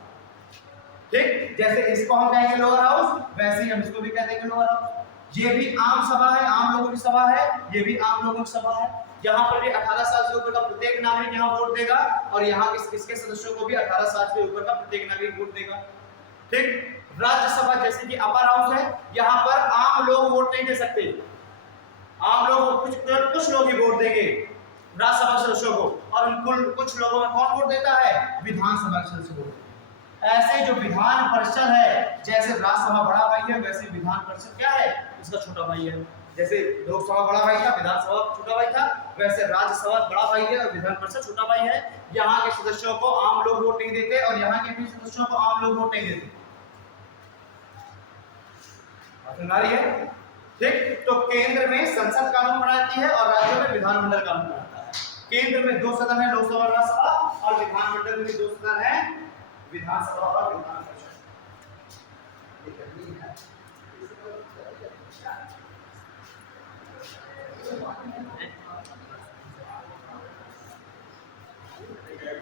ठीक। जैसे इसको हम कहेंगे लोअर हाउस, वैसे ही हम इसको भी कह देंगे लोअर हाउस। ये भी आम सभा है, आम लोगों की सभा है, ये भी आम लोगों की सभा है। यहाँ पर भी 18 साल से ऊपर का प्रत्येक नागरिक यहाँ वोट देगा, और यहाँ इसके सदस्यों को भी 18 साल से ऊपर का प्रत्येक नागरिक वोट देगा, ठीक। राज्यसभा जैसे कि अपर हाउस है, यहाँ पर आम लोग वोट नहीं दे सकते, आम लोग कुछ लोग ही वोट देंगे राज्यसभा सदस्यों को, और कुछ लोगों में कौन वोट देता है? विधानसभा सदस्य वोट। ऐसे जो विधान परिषद है, जैसे राज्यसभा बड़ा भाई है, वैसे विधान परिषद क्या है? इसका छोटा भाई है। जैसे लोकसभा बड़ा भाई था, विधानसभा छोटा भाई था, वैसे राज्यसभा बड़ा भाई है और विधान परिषद छोटा भाई है। यहाँ के सदस्यों को आम लोग वोट नहीं देते और यहाँ के भी सदस्यों को आम लोग वोट नहीं देते, समझ आ रही है, ठीक। तो केंद्र में संसद कानून बनाती है और राज्यों में विधानमंडल कानून बनाता है। केंद्र में दो सदन है, लोकसभा और राज्यसभा, और विधानमंडल में भी दो सदन है, विधानसभा और विधान परिषद।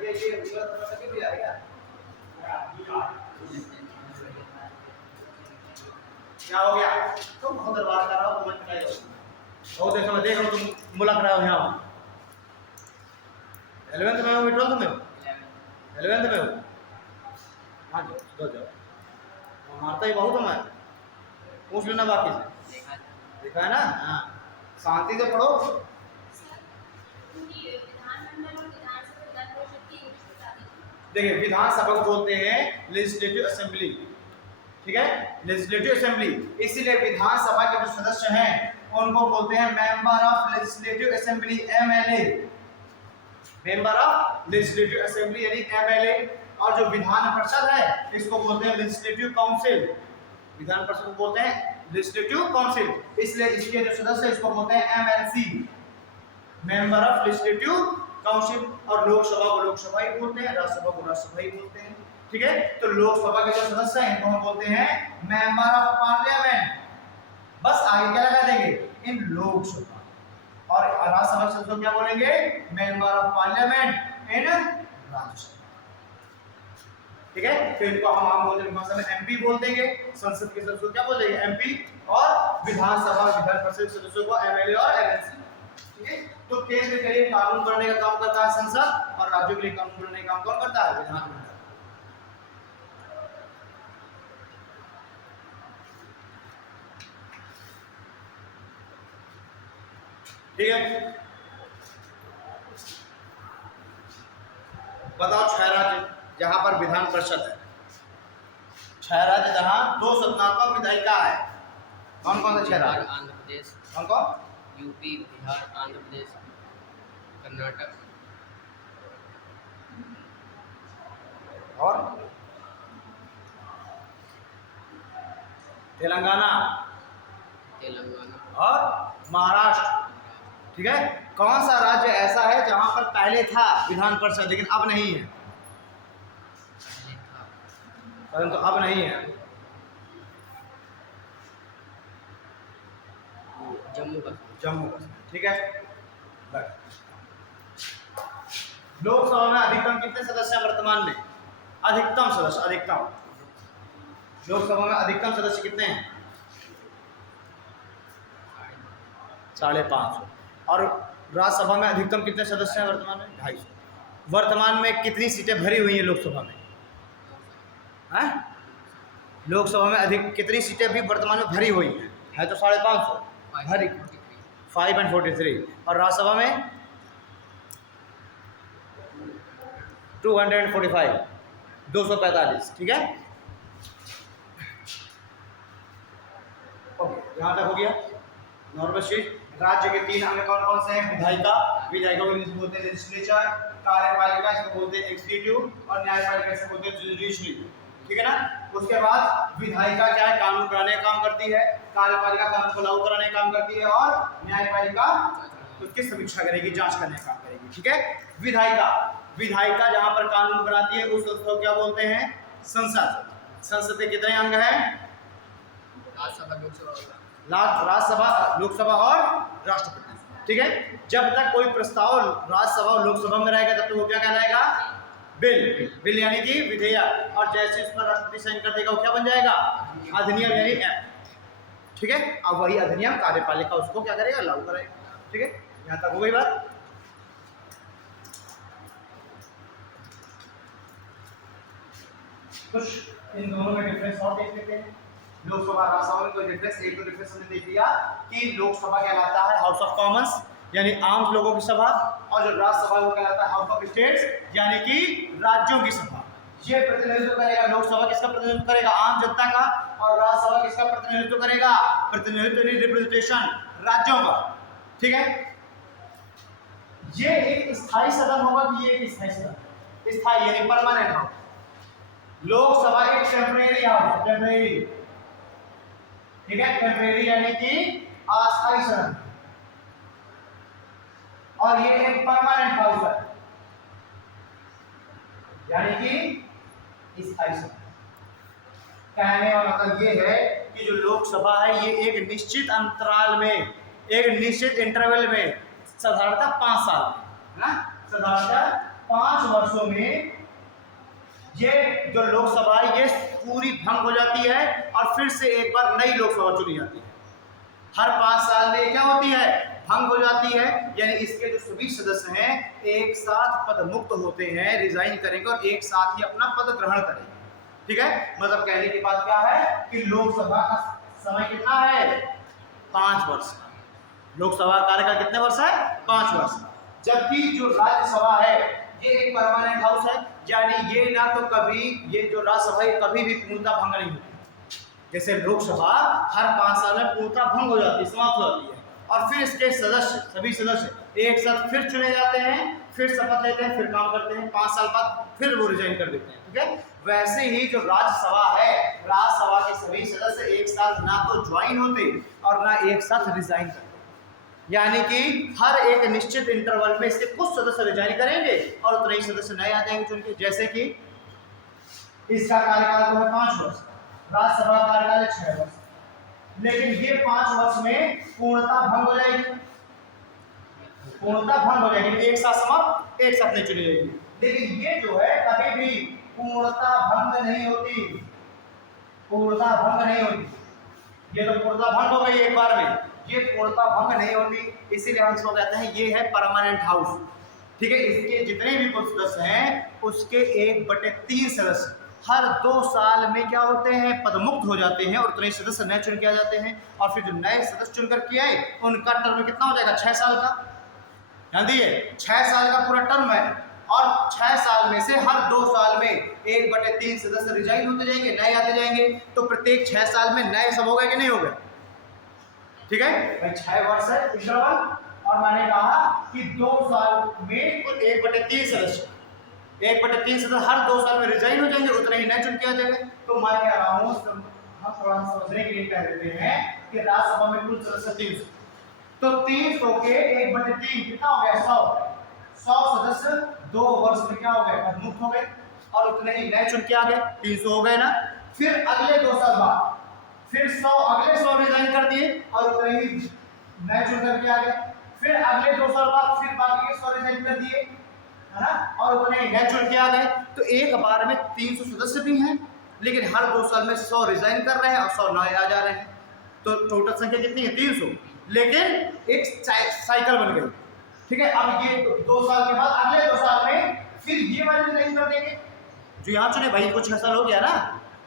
ये भी आएगा क्या हो गया? तुम बहुत दरबार कर रहा हो, तुम्हें पता ही हो। बहुत देखो, मैं देख रहा हूँ तुम मुलक रहे हो यहाँ। 11th में हो, 12th में हो? 11th में हो? हाँ जाओ जाओ, मारता ही बहुत हूँ मैं, पूछ लेना बाकी से, देखा है ना। हाँ, शांति से पढ़ो। देखिए, विधानसभा को बोलते हैं लेजिस्लेटिव असेंबली, ठीक है, लेजिस्लेटिव असेंबली। इसीलिए विधानसभा के जो सदस्य हैं उनको बोलते हैं member of legislative assembly, MLA, member of legislative assembly यानी एमएलए। और जो विधान परिषद है इसको बोलते हैं लेजिस्लेटिव काउंसिल, विधान परिषद को बोलते हैं लेजिस्लेटिव काउंसिल, इसलिए इसके जो सदस्य हैं इसको बोलते हैं MLC, member of legislative council. और लोकसभा को लोकसभा ही बोलते हैं, राज्यसभा को राज्यसभा ही बोलते हैं। ठीक है, तो लोकसभा के जो सदस्य हैं इनको हम बोलते हैं मेंबर ऑफ पार्लियामेंट। बस आगे क्या लगा देंगे, इन लोकसभा। और राज्यसभा के सदस्य क्या बोलेंगे, member of parliament in Rajya Sabha. ठीक है, तो इनको हम आम बोलते हैं भाषा में एमपी बोल देंगे। संसद के सदस्यों को क्या बोल देंगे, एमपी। और विधानसभा विधान परिषद के सदस्यों को एमएलए और एमएलसी। ठीक है, तो केंद्र के लिए कानून बनाने का काम करता है संसद, और राज्यों के लिए कानून बनाने का काम कौन करता है, विधानमंडल। ठीक है, बताओ 6 राज्य जहां पर विधान परिषद है, 6 राज्य जहां 2 सदनात्मक विधायिका है, कौन कौन से 6 राज्य, आंध्र प्रदेश, कौन कौन, यूपी, बिहार, आंध्र प्रदेश, कर्नाटक और तेलंगाना तेलंगाना और महाराष्ट्र। ठीक है, कौन सा राज्य ऐसा है जहां पर पहले था विधान परिषद लेकिन अब नहीं है, पहले था परंतु अब नहीं है, जम्मू कश्मीर। जम्मू कश्मीर। ठीक है, लोकसभा में अधिकतम कितने सदस्य हैं वर्तमान में, अधिकतम सदस्य, अधिकतम लोकसभा में अधिकतम सदस्य कितने हैं, 550। और राज्यसभा में अधिकतम कितने सदस्य हैं वर्तमान में, 250। वर्तमान में कितनी सीटें भरी हुई हैं लोकसभा में, हैं? लोकसभा में अधिक कितनी सीटें अभी वर्तमान में भरी हुई हैं, है तो 550 भरी, 543। और राज्यसभा में 245, 245। ठीक है, ओके, यहाँ तक हो गया नॉर्मल चीज। राज्य के 3 अंग कौन कौन से हैं, विधायिका, विधायिका को इंग्लिश बोलते हैं लेजिस्लेचर, कार्यपालिका इसको बोलते हैं एग्जीक्यूटिव, और न्यायपालिका इसको बोलते हैं जुडिशरी। ठीक है ना, उसके बाद विधायिका क्या है, कानून बनाने का काम करती है, कार्यपालिका कानून को लागू कराने का काम करती है, और न्यायपालिका उसकी समीक्षा करेगी, जांच करने का काम करेगी। ठीक है, विधायिका, विधायिका जहां पर कानून बनाती है उस संस्था को क्या बोलते हैं, संसद। संसद के कितने अंग हैं, राज्यसभा, लोकसभा और राष्ट्रपति। ठीक है, जब तक कोई प्रस्ताव राज्यसभा और लोकसभा में रहेगा तब तक वो क्या कहलाएगा, बिल, बिल यानी कि विधेयक। और जैसे इस पर राष्ट्रपति साइन कर देगा वो क्या बन जाएगा, अधिनियम यानी एक्ट। ठीक है, अब वही अधिनियम कार्यपालिका उसको क्या करेगा, लागू करेगा। ठीक है, यहाँ तक हो गई बात। कुछ इन दोनों में डिफरेंस और देख लेते हैं। लोकसभा राज्यसभा में कोई डिफरेंस, एक तो डिफरेंस हमने देख लिया कि लोकसभा कहलाता है हाउस ऑफ कॉमन्स यानी आम लोगों की सभा, और जो राज्यसभा वो कहलाता है हाउस ऑफ स्टेट्स यानी कि राज्यों की सभा। ये प्रतिनिधित्व करेगा, लोकसभा किसका प्रतिनिधित्व करेगा, आम जनता का, और राज्यसभा किसका प्रतिनिधित्व करेगा, प्रतिनिधित्व रिप्रेजेंटेशन राज्यों का। ठीक है, ये एक स्थायी सदन होगा कि ये एक स्थायी सदन, स्थायी यानी परमानेंट हाउस। लोकसभा एक टेम्परेरी हाउस, टेम्परेरी। ठीक है, टेम्परेरी यानी कि अस्थायी सदन, और ये एक परमानेंट हाउस है यानी कि स्थायी सदन। कहने का मतलब ये है कि जो लोकसभा है ये एक निश्चित अंतराल में, एक निश्चित इंटरवल में, साधारणतः 5 साल में, है ना, साधारणतः 5 वर्षों में ये जो लोकसभा है ये पूरी भंग हो जाती है और फिर से एक बार नई लोकसभा चुनी जाती है। हर 5 साल में क्या होती है, भंग हो जाती है, यानी इसके जो सभी सदस्य हैं एक साथ पद मुक्त होते हैं, रिजाइन करेंगे और एक साथ ही अपना पद ग्रहण करेंगे। ठीक है, मतलब कहने की बात क्या है कि लोकसभा का समय कितना है, 5 वर्ष। लोकसभा कार्यकाल कितने वर्ष है, 5 वर्ष। जबकि जो राज्यसभा है ये एक परमानेंट हाउस है, यानी ये ना तो कभी, ये जो राज्यसभा है कभी भी पूर्णता भंग नहीं होती। जैसे लोकसभा हर 5 साल में पूर्णता भंग हो जाती है, समाप्त हो जाती है, और फिर इसके सदस्य, सभी सदस्य एक साथ फिर चुने जाते हैं, फिर शपथ लेते हैं, फिर काम करते हैं, 5 साल बाद फिर वो रिजाइन कर देते हैं। ठीक है, वैसे ही जो राज्यसभा है, राज्यसभा के सभी सदस्य एक साथ ना तो ज्वाइन होते और ना एक साथ रिजाइन करते, यानी कि हर एक निश्चित इंटरवल में इसके कुछ सदस्य रिजाइन करेंगे और उतने ही सदस्य नए आ जाएंगे चुन के। जैसे कि इसका कार्यकाल तो है 5 वर्ष, राज्यसभा का कार्यकाल है 6 वर्ष, लेकिन ये 5 वर्ष में पूर्णता भंग हो जाएगी, पूर्णता भंग हो जाएगी, एक साथ समाप्त, एक साथ नहीं चुनी जाएगी। लेकिन ये जो है कभी भी पूर्णता भंग नहीं होती, पूर्णता भंग नहीं होती। ये तो पूर्णता भंग हो गई एक बार में, ये पूर्णता भंग नहीं होती, इसीलिए हम इसको कहते हैं ये है परमानेंट हाउस। ठीक है, इसके जितने भी सदस्य हैं उसके 1/3 सदस्य हर 2 साल में क्या होते हैं, पदमुक्त हो जाते हैं और उतने सदस्य नए चुन के आ जाते हैं। और फिर जो नए सदस्य चुन करके आए उनका टर्म कितना हो जाएगा, 6 साल का। ध्यान दिए, 6 साल का पूरा टर्म है और 6 साल में से हर 2 साल में 1/3 सदस्य रिजाइन होते जाएंगे, नए आते जाएंगे। तो प्रत्येक 6 साल में नए सब हो गए कि नहीं हो गए? ठीक है भाई, 6 वर्ष है इंटरवल और मैंने कहा कि 2 साल में कुल 1/3 सदस्य, 1/3 सदस्य हर 2 साल में रिजाइन हो जाएंगे, उतने ही नए चुन के आ जाएंगे। तो मैं कह रहा हूँ हम थोड़ा समझने के लिए कह देते हैं कि राज्यसभा में कुल सदस्य 300, तो 300 के 1/3 कितना हो गया, 100 सदस्य 2 वर्ष में क्या हो गए, पदमुक्त हो गए और उतने ही नए चुन के आ गए, 300 हो गए ना। फिर अगले 2 साल बाद फिर 100 अगले 100 रिजाइन कर दिए और उतने ही नए चुन करके आ गए। फिर अगले 2 साल बाद फिर बाकी के 100 रिजाइन कर दिए, है ना, और उतने ही नए चुन के आ गए। तो एक बार में 300 सदस्य भी हैं, लेकिन हर 2 साल में 100 रिजाइन कर रहे हैं और 100 नए आ जा रहे हैं। तो टोटल संख्या कितनी है, 300, लेकिन एक साइकिल बन गई। ठीक है, अब ये 2 साल के बाद अगले 2 साल में फिर ये वाले रिजाइन कर देंगे जो यहाँ चुने भाई, कुछ ऐसा हो गया ना।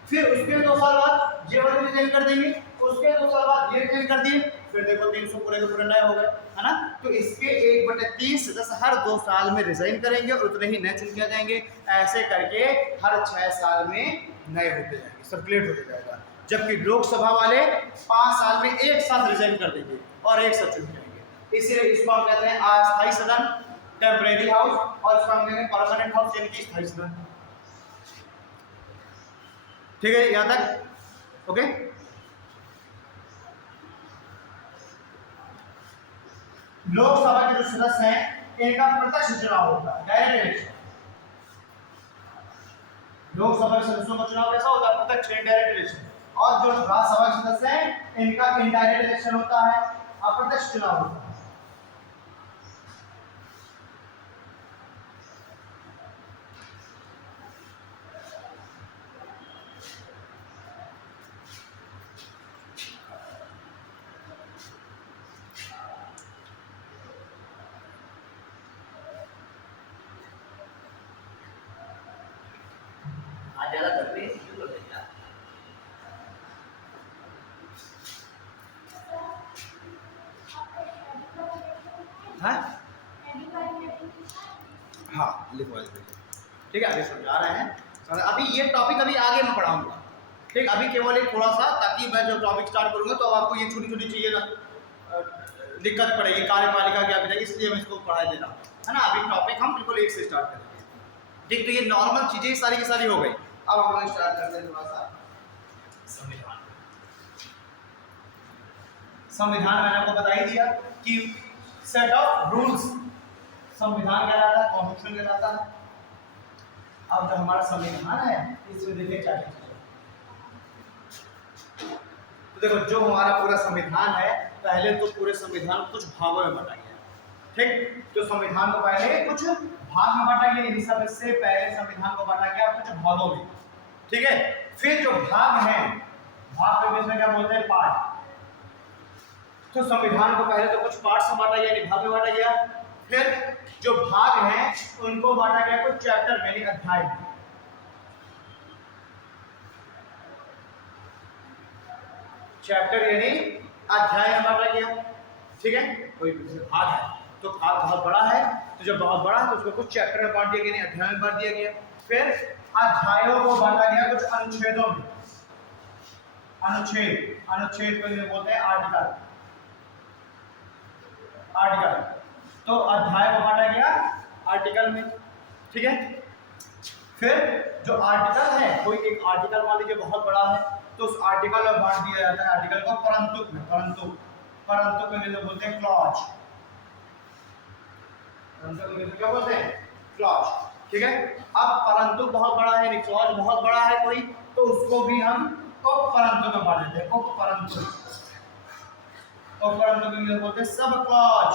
फिर उसके 2 साल बाद ये वाले रिजाइन कर देंगे, उसके 2 साल बाद ये रिजाइन कर दिए, फिर देखो 300 पूरे के पूरे नए हो गए, है ना। तो इसके 1/3 सदस्य हर 2 साल में रिजाइन करेंगे और उतने ही नए चुन के आ जाएंगे। ऐसे करके हर 6 साल में नए होते जाएंगे, सर्कुलेट होते जाएगा। जबकि लोकसभा वाले 5 साल में एक साथ रिजाइन कर देंगे और एक साथ चुन जाएंगे। इसीलिए इसको हम कहते हैं अस्थायी सदन, टेम्परेरी हाउस, और इसको हम कहते हैं परमानेंट हाउस यानी कि स्थायी सदन। ठीक है, यहाँ तक ओके। लोकसभा के जो सदस्य हैं इनका प्रत्यक्ष चुनाव होता है, डायरेक्ट इलेक्शन। लोकसभा के सदस्यों का चुनाव कैसा होता है, प्रत्यक्ष डायरेक्ट इलेक्शन। और जो राज्यसभा के सदस्य हैं इनका इनडायरेक्ट इलेक्शन होता है, अप्रत्यक्ष चुनाव होता है। हाँ लिखवा दीजिए। ठीक है, आगे समझा रहे हैं। अभी ये टॉपिक अभी आगे मैं पढ़ाऊंगा। ठीक, अभी केवल एक थोड़ा सा, ताकि मैं जो टॉपिक स्टार्ट करूंगा तो आपको ये छोटी छोटी चीजें ना दिक्कत पड़ेगी, कार्यपालिका क्या बनेगी, इसलिए मैं इसको पढ़ा दे रहा हूँ, है ना। अभी टॉपिक हम बिल्कुल एक से स्टार्ट करेंगे। ठीक, तो ये नॉर्मल चीजें सारी की सारी हो गई। अब हम लोग स्टार्ट करते हैं थोड़ा सा संविधान। संविधान मैंने आपको बता ही दिया कि सेट ऑफ रूल्स, संविधान कहलाता है, कॉन्स्टिट्यूशन कहलाता है। अब जो हमारा संविधान है इसमें देखिए क्या क्या। तो देखो, जो हमारा पूरा संविधान है, पहले तो पूरे संविधान कुछ भागों में बांटा गया। ठीक, तो संविधान को पहले कुछ भाग में बांटा गया, इन सब से पहले संविधान को बांटा गया कुछ भागों में। ठीक है, फिर जो भाग हैं, भाग के बीच में क्या बोलते हैं, पार्ट। तो संविधान को पहले तो कुछ पार्ट्स में बांटा गया, भाग में बांटा गया। फिर जो भाग हैं उनको बांटा गया कुछ चैप्टर यानी अध्याय। चैप्टर यानी अध्याय में बांटा गया। ठीक है, कोई भाग है तो भाग बहुत बड़ा है, तो जब बहुत बड़ा है तो उसको कुछ चैप्टर में बांट दिया गया, अध्याय में बांट दिया गया। फिर अध्यायों को बांटा गया कुछ अनुच्छेदों में। अनुच्छेद, अनुच्छेद को बोलते हैं आर्टिकल। आर्टिकल, तो अध्याय को बांटा गया आर्टिकल में। ठीक है, फिर जो आर्टिकल है, कोई एक आर्टिकल मान लीजिए बहुत बड़ा है, तो उस आर्टिकल में बांट दिया जाता है आर्टिकल को परंतुक में। परंतुक में जो बोलते हैं क्लॉज, परंतुक में क्या बोलते हैं? क्लॉज। ठीक है, अब परंतुक बहुत बड़ा है, क्लॉज बहुत बड़ा है कोई, तो उसको भी हम उपपरंतुक में बांट देते हैं। उपपरंतुक, उपपरंतुक में बोलते हैं सब क्लॉज,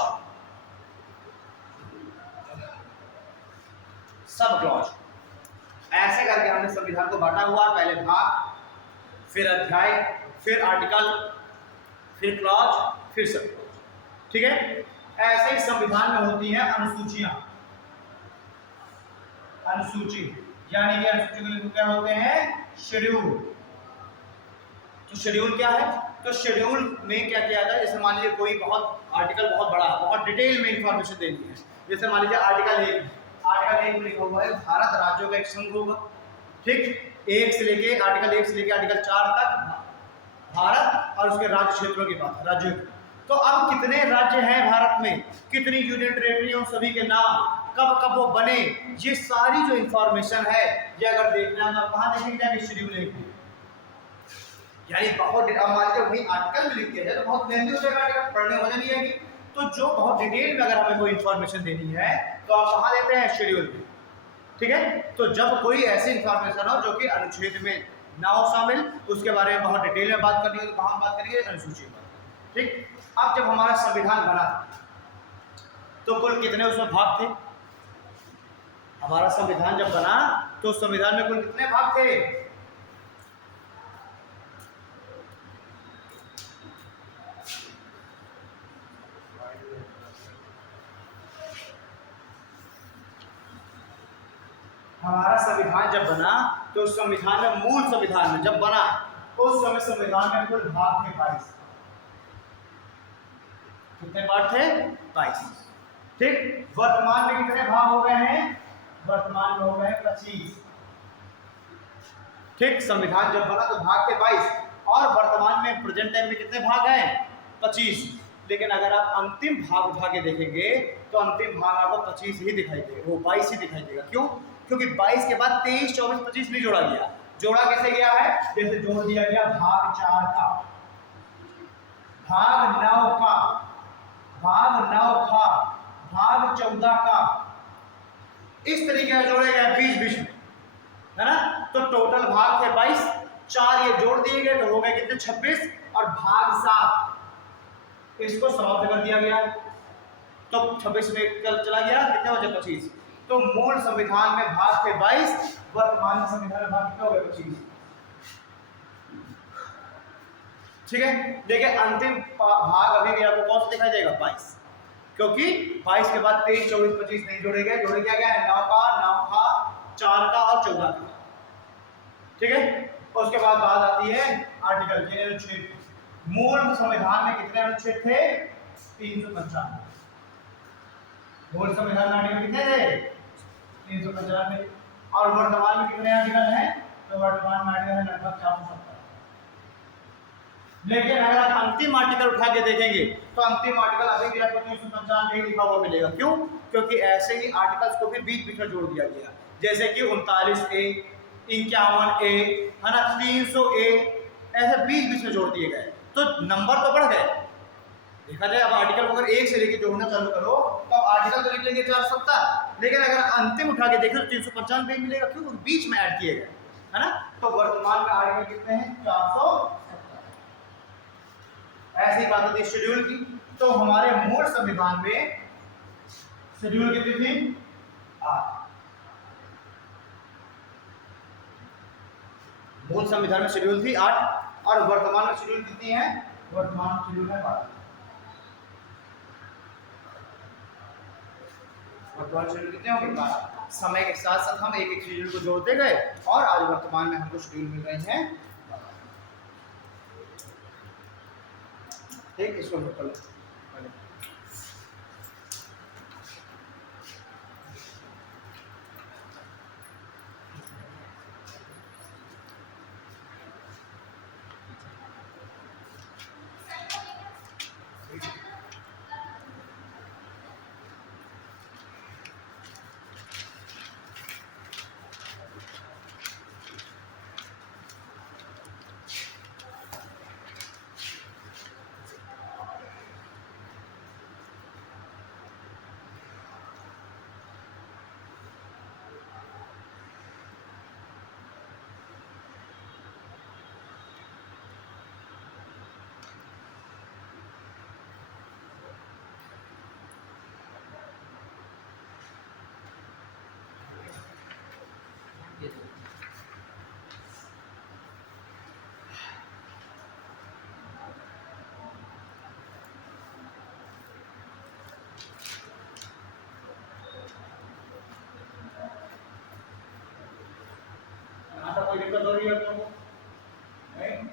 सब क्लॉज। ऐसे करके हमने संविधान को बांटा हुआ, पहले भाग, फिर अध्याय, फिर आर्टिकल, फिर क्लॉज, फिर सब क्लॉज। ठीक है, ऐसे ही संविधान में होती हैं अनुसूचियां। अनुसूची यानी कि अनुसूची को क्या होते हैं? शेड्यूल। तो शेड्यूल क्या है? तो शेड्यूल में क्या किया जाता है, जैसे मान लीजिए कोई बहुत आर्टिकल बहुत बड़ा है, बहुत डिटेल में इंफॉर्मेशन देनी है, जैसे मान लीजिए आर्टिकल 1, आर्टिकल 1 में लिखा हुआ है भारत राज्यों का एक संघ होगा। ठीक, 1 से लेके आर्टिकल 4 तक भारत और उसके राज्य क्षेत्रों की बात है, राज्यों की। तो अब कितने राज्य हैं भारत में, कितनी यूनियन टेरिटरी, उन सभी के नाम, कब कब वो बने, ये सारी जो इंफॉर्मेशन है, ये अगर देखना है तो कहाँ देखेंगे? जाके शेड्यूल 1 में। यानी बहुत, अब मान लीजिए वही आर्टिकल में लिख दिया जाए तो बहुत लेंथी हो जाएगा, आर्टिकल पढ़ने वजह नहीं आएगी। तो जो बहुत डिटेल में अगर हमें कोई इंफॉर्मेशन देनी है तो आप कहाँ देते हैं? शेड्यूल में। ठीक है, तो जब कोई ऐसी इंफॉर्मेशन हो जो कि अनुच्छेद में ना हो शामिल, उसके बारे में बहुत डिटेल में बात करनी हो तो कहाँ बात करिए? अनुसूची में। ठीक, अब जब हमारा संविधान बना तो कुल कितने उसमें भाग थे? हमारा संविधान जब बना तो संविधान में कुल कितने भाग थे? हमारा संविधान जब बना तो संविधान में, मूल संविधान में जब बना उस समय संविधान में कुल भाग थे 22। कितने भाग थे? 22। ठीक, वर्तमान में कितने भाग हो गए हैं? वर्तमान में हो गए 25। ठीक, संविधान जब बना तो भाग थे 22 और वर्तमान में प्रेजेंट टाइम में कितने भाग हैं? 25। लेकिन अगर आप अंतिम भाग उठा के देखेंगे तो अंतिम भाग आपको 25 ही दिखाई देगा, वो 22 ही दिखाई देगा। क्यों? क्योंकि 22 के बाद 23, 24, 25 नहीं जोड़ा गया। जोड़ा कैसे गया है? जैसे जोड़ दिया गया भाग 4 का, भाग 9 का, भाग 9 का, भाग 14 का, इस तरीके से जोड़े गए बीच बीच में, है ना। तो टोटल भाग थे 22, 4 ये जोड़ दिए गए तो हो गए कितने? 26, और भाग 7 इसको समाप्त कर दिया गया तो 26 में कल चला गया, कितने बचे? 25। तो मूल संविधान में भाग थे 22, वर्तमान संविधान में भाग कितने हो गए? 25। ठीक है, देखिए अंतिम भाग अभी भी आपको कौन सा दिखाई देगा? 22, क्योंकि 22 के बाद 23, 24, 25 नहीं जोड़े गए। जोड़े क्या गया है? 9 का, 4 का और 14 का। ठीक है, उसके बाद बात आती है आर्टिकल के अनुच्छेद। मूल संविधान में कितने अनुच्छेद थे? 395। मूल संविधान में आर्टिकल कितने थे? 395। और वर्तमान में कितने आर्टिकल हैं? तो वर्तमान में आर्टिकल है लगभग 470। लेकिन अगर आप अंतिम आर्टिकल उठा के देखेंगे तो अंतिम आर्टिकल अभी भी आपको 395 ही लिखा हुआ मिलेगा। क्यों? क्योंकि ऐसे ही आर्टिकल्स को भी बीच बीच में जोड़ दिया गया, जैसे कि 39A, 51A, है ना, 300A, ऐसे बीच बीच में जोड़ दिए गए। तो नंबर तो बढ़ गए। देखा जाए अब आर्टिकल को अगर 1 से लेके जोड़ना चालू करो तो अब आर्टिकल तो लिख लेंगे 470, लेकिन अगर अंतिम उठा के देखें तो 395 मिलेगा। क्यों? बीच में ऐड किए गए, है ना। तो वर्तमान में आर्टिकल कितने हैं? 470। ऐसी बात होती है शेड्यूल की। तो हमारे मूल संविधान में शेड्यूल कितनी थी? 8। मूल संविधान में शेड्यूल थी 8 और वर्तमान में शेड्यूल कितनी है? वर्तमान में शेड्यूल है 12। वर्तमान शेड्यूल कितने होंगे? 12। समय के साथ साथ हम एक एक शेड्यूल को जोड़ते गए और आज वर्तमान में हमको शेड्यूल मिल रहे हैं। ठीक, इसको नोट कर लो। दिक्कत हो रही है तुमको? नहीं?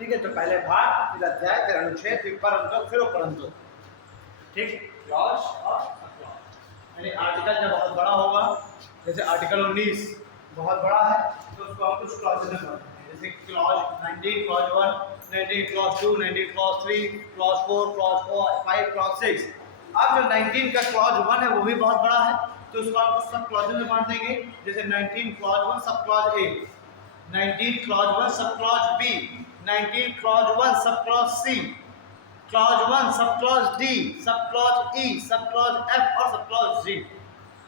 ठीक है, तो पहले भाग, फिर अध्याय, फिर अनुच्छेद, फिर परंतु, फिर उपरंतु। ठीक, क्लॉज और सबक्लॉज। यानी आर्टिकल जब बहुत बड़ा होगा, जैसे आर्टिकल 19 बहुत बड़ा है, तो उसको हम कुछ क्लॉज में बांटते हैं। जैसे clause 19 clause 1, 19 clause 2, 19 clause 3, clause 4, clause 5, clause 6। अब जो 19 का क्लॉज 1 है वो भी बहुत बड़ा है, तो उसको हम कुछ सब क्लॉज में बांट देंगे। जैसे 19 clause 1 sub clause A, 19 clause 1 sub clause B, 19 clause 1 sub clause C, clause 1 sub clause D, sub clause E, sub clause F और सब क्लॉज G।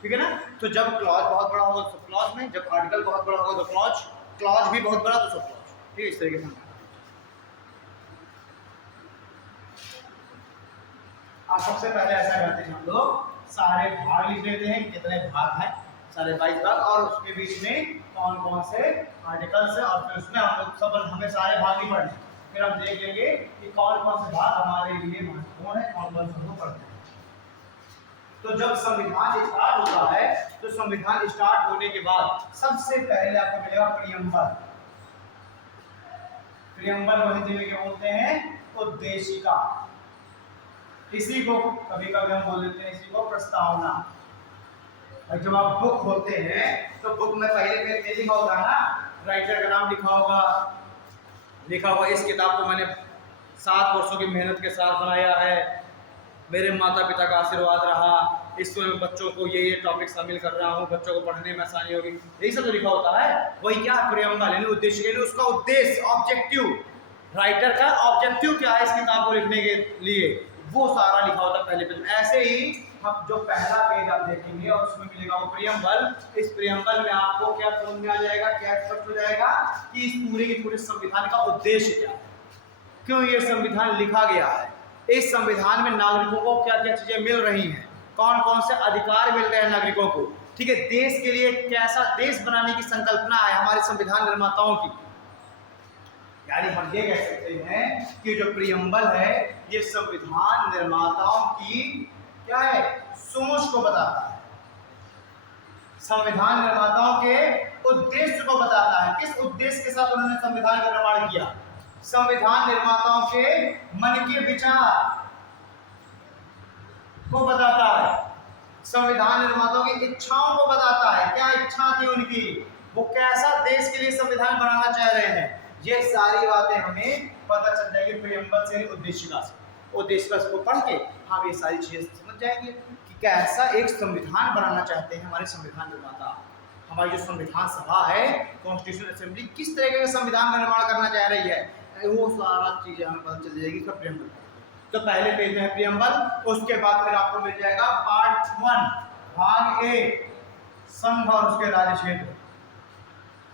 ठीक है ना? तो जब क्लॉज बहुत बड़ा होगा तो सब क्लॉज में, जब आर्टिकल बहुत बड़ा होगा तो क्लॉज, क्लॉज भी बहुत बड़ा तो सब क्लॉज। ठीक है, इस तरीके से। अब सबसे पहले ऐसा करते हैं हम लोग, सारे भाग लिख लेते हैं, कितने भाग हैं, सारे 22 भाग, और उसके बीच में कौन कौन से आर्टिकल्स है, और फिर उसमें हम लोग सब हमें सारे भाग ही पढ़ने। फिर हम देख लेंगे कि कौन कौन से भाग हमारे लिए महत्वपूर्ण है, कौन कौन से हम लोग पढ़ते हैं। तो जब संविधान स्टार्ट होता है, तो संविधान स्टार्ट होने के बाद सबसे पहले आपको मिलेगा प्रियम्बल। प्रियम्बल को हिंदी में क्या बोलते हैं? उद्देशिका। इसी को कभी कभी हम बोल देते हैं, इसी को प्रस्तावना। और जब आप बुक खोलते हैं तो बुक में पहले पेज में लिखा होता है ना, राइटर का नाम लिखा होगा इस किताब को मैंने 7 वर्षों की मेहनत के साथ बनाया है, मेरे माता पिता का आशीर्वाद रहा, इसमें मैं बच्चों को ये टॉपिक शामिल कर रहा हूँ, बच्चों को पढ़ने में आसानी होगी, यही सब तो लिखा होता है। वही क्या? प्रियम्बल, यानी उद्देश्य के लिए, उसका उद्देश्य, ऑब्जेक्टिव, राइटर का ऑब्जेक्टिव क्या है इस किताब को लिखने के लिए, वो सारा लिखा होता है पहले पेज में। ऐसे ही हम जो पहला पेज आप देखेंगे और उसमें मिलेगा वो प्रियम्बल। इस प्रियम्बल में आपको क्या समझ में आ जाएगा, क्या स्पष्ट हो जाएगा कि इस पूरे के पूरे संविधान का उद्देश्य क्या है, क्यों ये संविधान लिखा गया है, इस संविधान में नागरिकों को क्या क्या चीजें मिल रही हैं, कौन कौन से अधिकार मिल रहे हैं नागरिकों को। ठीक है, देश के लिए कैसा देश बनाने की संकल्पना है हमारे संविधान निर्माताओं की। यानी हम ये कह सकते हैं कि जो प्रियम्बल है ये संविधान निर्माताओं की क्या है, सोच को बताता है, संविधान निर्माताओं के उद्देश्य को बताता है। किस उद्देश्य के साथ उन्होंने संविधान का निर्माण किया? संविधान निर्माताओं के मन के विचार को बताता है, संविधान निर्माताओं की इच्छाओं को बताता है, क्या इच्छा थी उनकी, वो कैसा देश के लिए संविधान बनाना चाह रहे हैं, ये सारी बातें हमें पता चल जाएगी प्रियम्बल से, उद्देशिका से। उद्देशिका को पढ़ के हम ये सारी चीजें समझ जाएंगे कि कैसा एक संविधान बनाना चाहते हैं हमारे संविधान निर्माता। हमारी जो संविधान सभा है, कॉन्स्टिट्यूशन असेंबली, किस तरह का संविधान निर्माण करना चाह रही है, वो सारा चीजें हमें पता चल जाएगी सब प्रियम्बल। तो पहले पेज में है प्रियम्बल, उसके बाद फिर आपको मिल जाएगा पार्ट 1 भाग A, संघ और उसके राज्य क्षेत्र,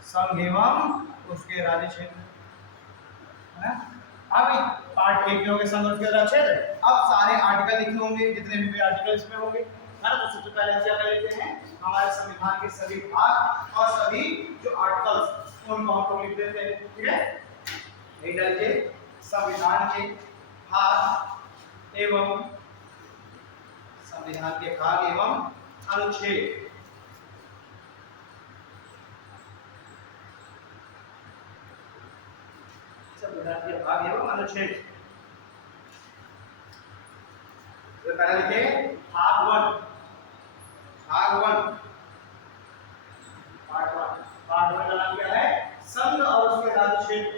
संघ एवं उसके राज्य क्षेत्र है। अब पार्ट 1 के संघ और उसके राज्य क्षेत्र, अब सारे आर्टिकल लिखे होंगे, जितने भी आर्टिकल इसमें होंगे, है ना। तो सबसे पहले हम क्या कर लेते हैं, हमारे संविधान के सभी भाग और सभी जो आर्टिकल्स उनको हम लोग लिख देते हैं। ठीक है, संविधान के भाग एवं संविधान के भाग एवं अनुच्छेद संविधान के भाग एवं अनुच्छेद तो पहले लिखे भाग वन पार्ट वन का नाम क्या है संघ और उसके राज्य क्षेत्र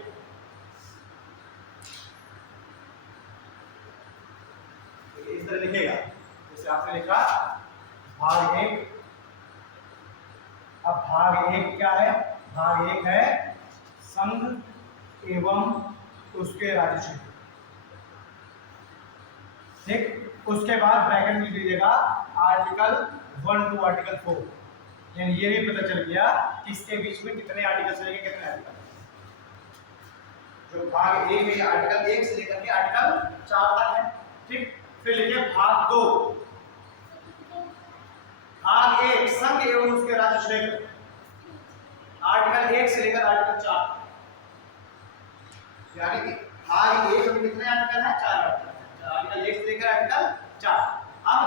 इस तरह लिखेगा जैसे आपने लिखा भाग एक। अब भाग एक क्या है भाग एक है संघ एवं उसके राज्य क्षेत्र ठीक। उसके बाद ब्रैकेट में दीजिएगा आर्टिकल 1 टू आर्टिकल 4 यानी ये भी पता चल गया कि इसके बीच में कितने आर्टिकल्स रहेंगे कितने आर्टिकल जो भाग एक में आर्टिकल 1 से लेकर के आर्टिकल 4 तक है ठीक। फिर लिखिए भाग 2 भाग 1 संघ एवं उसके राज्य क्षेत्र आर्टिकल 1 से लेकर आर्टिकल 4 यानी कि भाग 1 में कितने आर्टिकल है 4 आर्टिकल 1 से लेकर आर्टिकल 4। अब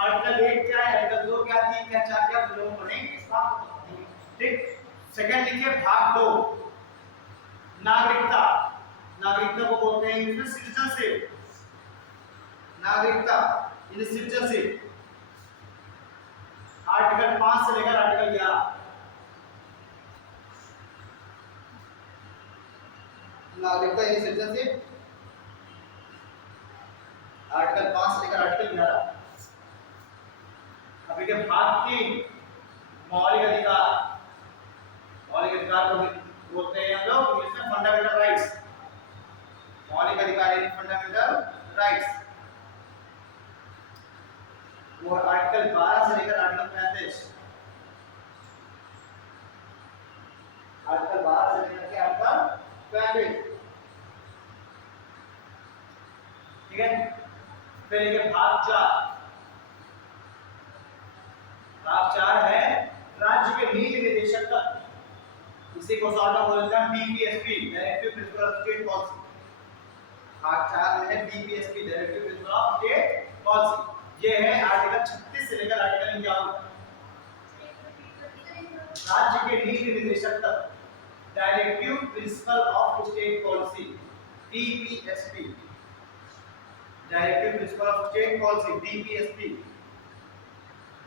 आर्टिकल 1 क्या है आर्टिकल 2 क्या 3 क्या 4 क्या लोग पढ़ेंगे इस बात को ठीक। सेकंड लिखिए भाग 2 नागरिकता नागरिकता को बोलते हैं इंग्लिश में सिटीजनशिप नागरिकता इन सिटीजनशिप आर्टिकल 5 से लेकर आर्टिकल 11 नागरिकता इन सिटीजनशिप आर्टिकल 5 से लेकर आर्टिकल 11। अभी के भाग 3 मौलिक अधिकार को बोलते हैं हम लोग इंग्लिश में फंडामेंटल राइट्स मौलिक अधिकार यानी फंडामेंटल राइट्स वो आर्टिकल 12 से लेकर आर्टिकल 35 आर्टिकल 12 से लेकर के आर्टिकल 35 ठीक है। फिर ये भाग 4 है राज्य के नीति निदेशक तक इसी को शॉर्ट में बोलते हैं DPSP directive principle of state policy. भाग 4 में है DPSP directive principle of state policy ये है आर्टिकल 36 से लेकर आर्टिकल 51 राज्य के नीति निदेशक तक directive principle of state policy DPSP directive principle of state policy DPSP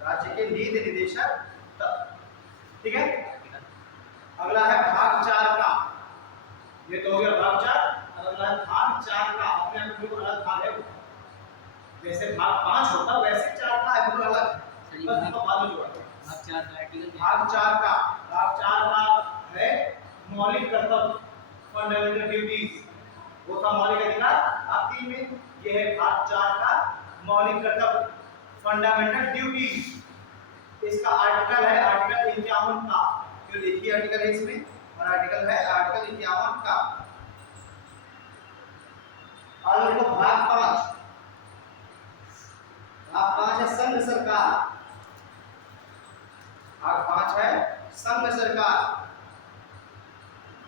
राज्य के नीति निदेशक तक ठीक है। अगला है भाग 4 का ये तो हो गया भाग 4। अगला है भाग 4 का अपने आप में अलग भाग है जैसे भाग 5 होता वैसे 4 का है बिल्कुल अलग बस इसको बाद में जोड़ते हैं। भाग 4 का है मौलिक कर्तव्य फंडामेंटल ड्यूटीज वो था मौलिक अधिकार भाग 3 में ये है भाग 4 का मौलिक कर्तव्य फंडामेंटल ड्यूटीज। इसका आर्टिकल है आर्टिकल 51 का जो देखिए आर्टिकल है इसमें और आर्टिकल है आर्टिकल 51 का। और देखो भाग 5 है संघ सरकार भाग 5 है संघ सरकार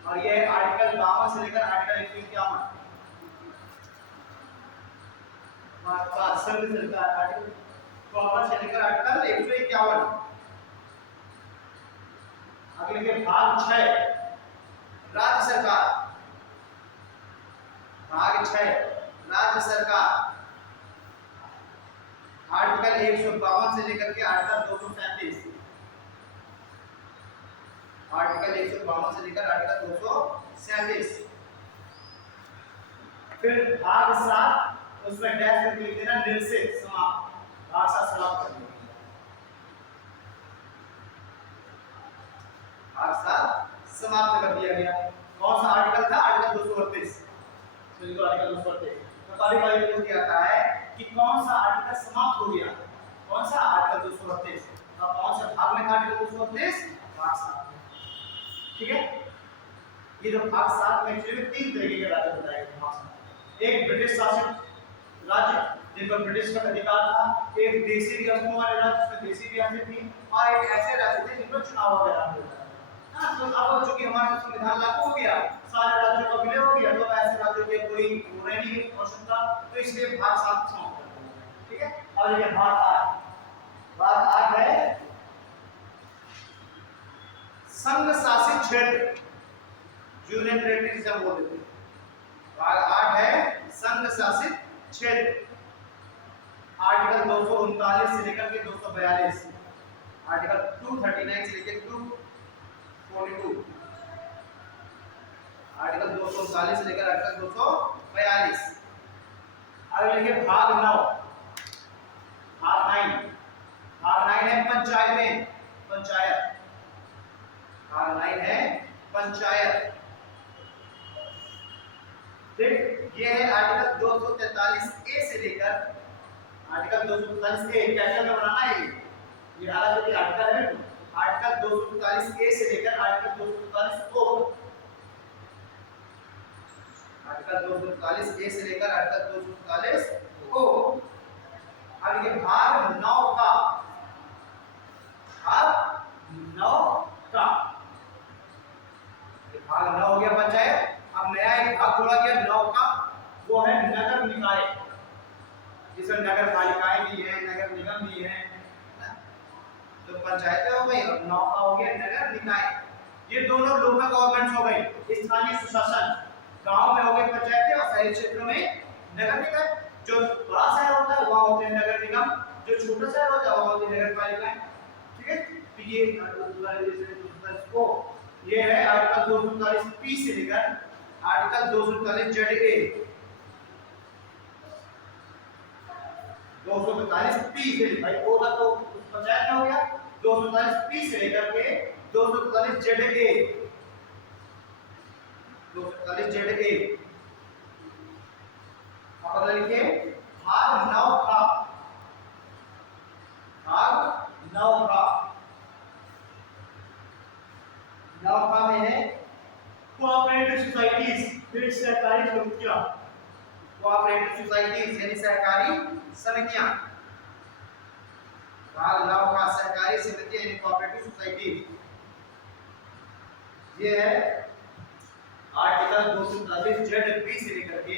और ये है आर्टिकल 52 से लेकर आर्टिकल 151 भाग 5 संघ सरकार आर्टिकल 52 से लेकर आर्टिकल 151। अगले के भाग 6 राज्य सरकार भाग 6 राज्य सरकार आर्टिकल 152 से लेकर के आर्टिकल 237 आर्टिकल 152 से लेकर आर्टिकल 237। फिर भाग 7 उसमें डैश करके लिख देना निरसित समाप्त भाग 7 समाप्त कर देना भाग 7 समाप्त कर दिया गया। कौन सा आर्टिकल था आर्टिकल 238 चलिए आर्टिकल 238 तो तारीख ये आता है कि कौन सा आर्टिकल समाप्त हो गया कौन सा आर्टिकल 238 और कौन सा भाग में था आर्टिकल 238 भाग 7 ठीक है। ये जो भाग 7 में एक्चुअली 3 तरीके के राज्य बताए गए भाग 7 एक ब्रिटिश शासित राज्य जिन पर ब्रिटिश का अधिकार था एक देसी रियासतों वाले राज्य जिसमें देसी रियासतें थी और एक ऐसे राज्य थे जिन पर चुनाव वगैरह होता था। हाँ तो अब चूंकि हमारा संविधान लागू हो गया सारे राज्यों को मिले होगी, तो ऐसे राज्यों के कोई हो रहे नहीं क्वेश्चन का, तो इसलिए भाग 7 समाप्त कर देंगे। ठीक है, अब देखिए भाग 8। भाग 8 है संघ शासित क्षेत्र, यूनियन टेरिटरी जब बोल देते हैं। भाग 8 है संघ शासित क्षेत्र। आर्टिकल 239 से लेकर के 242, आर्टिकल 239 से लेकर 242, आर्टिकल 239 से लेकर आर्टिकल 242। आगे लिखिए भाग 9। भाग 9, भाग 9 है पंचायतें, पंचायत। भाग 9 है पंचायत। फिर ये है आर्टिकल 243 ए से लेकर आर्टिकल 243 ए, कैपिटल में बनाना है ये अलग जो आर्टिकल है, आर्टिकल 243 ए से लेकर आर्टिकल 243 ओ, आर्टिकल 243 ए से लेकर आर्टिकल 243 ओ। अब ये भाग 9 का, भाग 9 का, ये भाग 9 हो गया पंचायत। अब नया एक भाग जोड़ा गया 9 का, वो है नगर निकाय, जिसमें नगर पालिकाएं भी हैं, नगर निगम भी हैं, तो पंचायतें हो गई और 9 का हो गया नगर निकाय। ये दोनों लोकल गवर्नमेंट्स हो गई, स्थानीय सुशासन। गांव में हो गए पंचायतें और शहरी क्षेत्रों में नगर निकाय। जो बड़ा शहर होता है वहां होते हैं नगर निगम, जो छोटा शहर होता है वहां होती है नगर पालिकाएं। ठीक है, तो ये है आर्टिकल 239 पी से लेकर आर्टिकल 239 जेड ए, 245 पी से भाई ओ था तो पंचायत में हो गया, 245 पी से लेकर के 245 जेड ए, 245 जेड ए। अब लिखिए भाग 9 का, भाग 9 का, 9 का में है कोऑपरेटिव सोसाइटीज, फिर सहकारी समितियां, कोऑपरेटिव सोसाइटीज यानी सहकारी समितियां। भाग 9 का सहकारी समिति यानी कोऑपरेटिव सोसाइटी, ये है आर्टिकल 243 जेड बी से लेकर के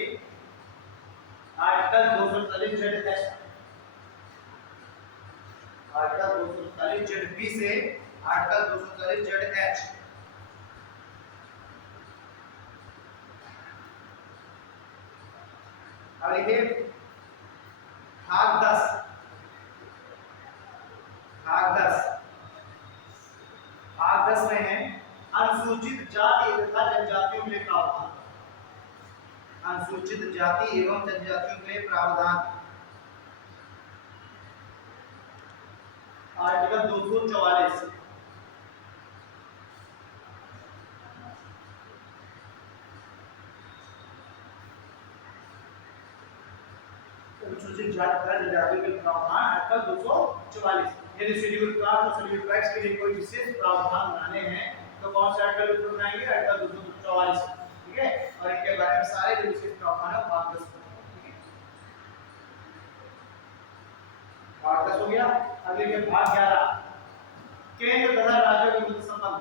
article 243 Z H, article 243 Z B से आर्टिकल 243 जेड एच। अब देखिए भाग 10, भाग 10, भाग 10 में है अनुसूचित जाति तथा जनजातियों के लिए प्रावधान, अनुसूचित जाति एवं जनजातियों के लिए प्रावधान। आर्टिकल 244, अनुसूचित जाति तथा जनजातियों के लिए प्रावधान आर्टिकल 244। यदि शेड्यूल कास्ट और शेड्यूल ट्राइब्स के लिए कोई विशेष प्रावधान बनाने हैं तो कौन से आर्टिकल को बनाएंगे, आर्टिकल 244। ठीक है, और इनके बारे में सारे जो विशेष प्रावधान है भाग 10 में। ठीक है, भाग 10 हो गया। अगले के भाग 11 केंद्र तथा राज्यों के मध्य संबंध,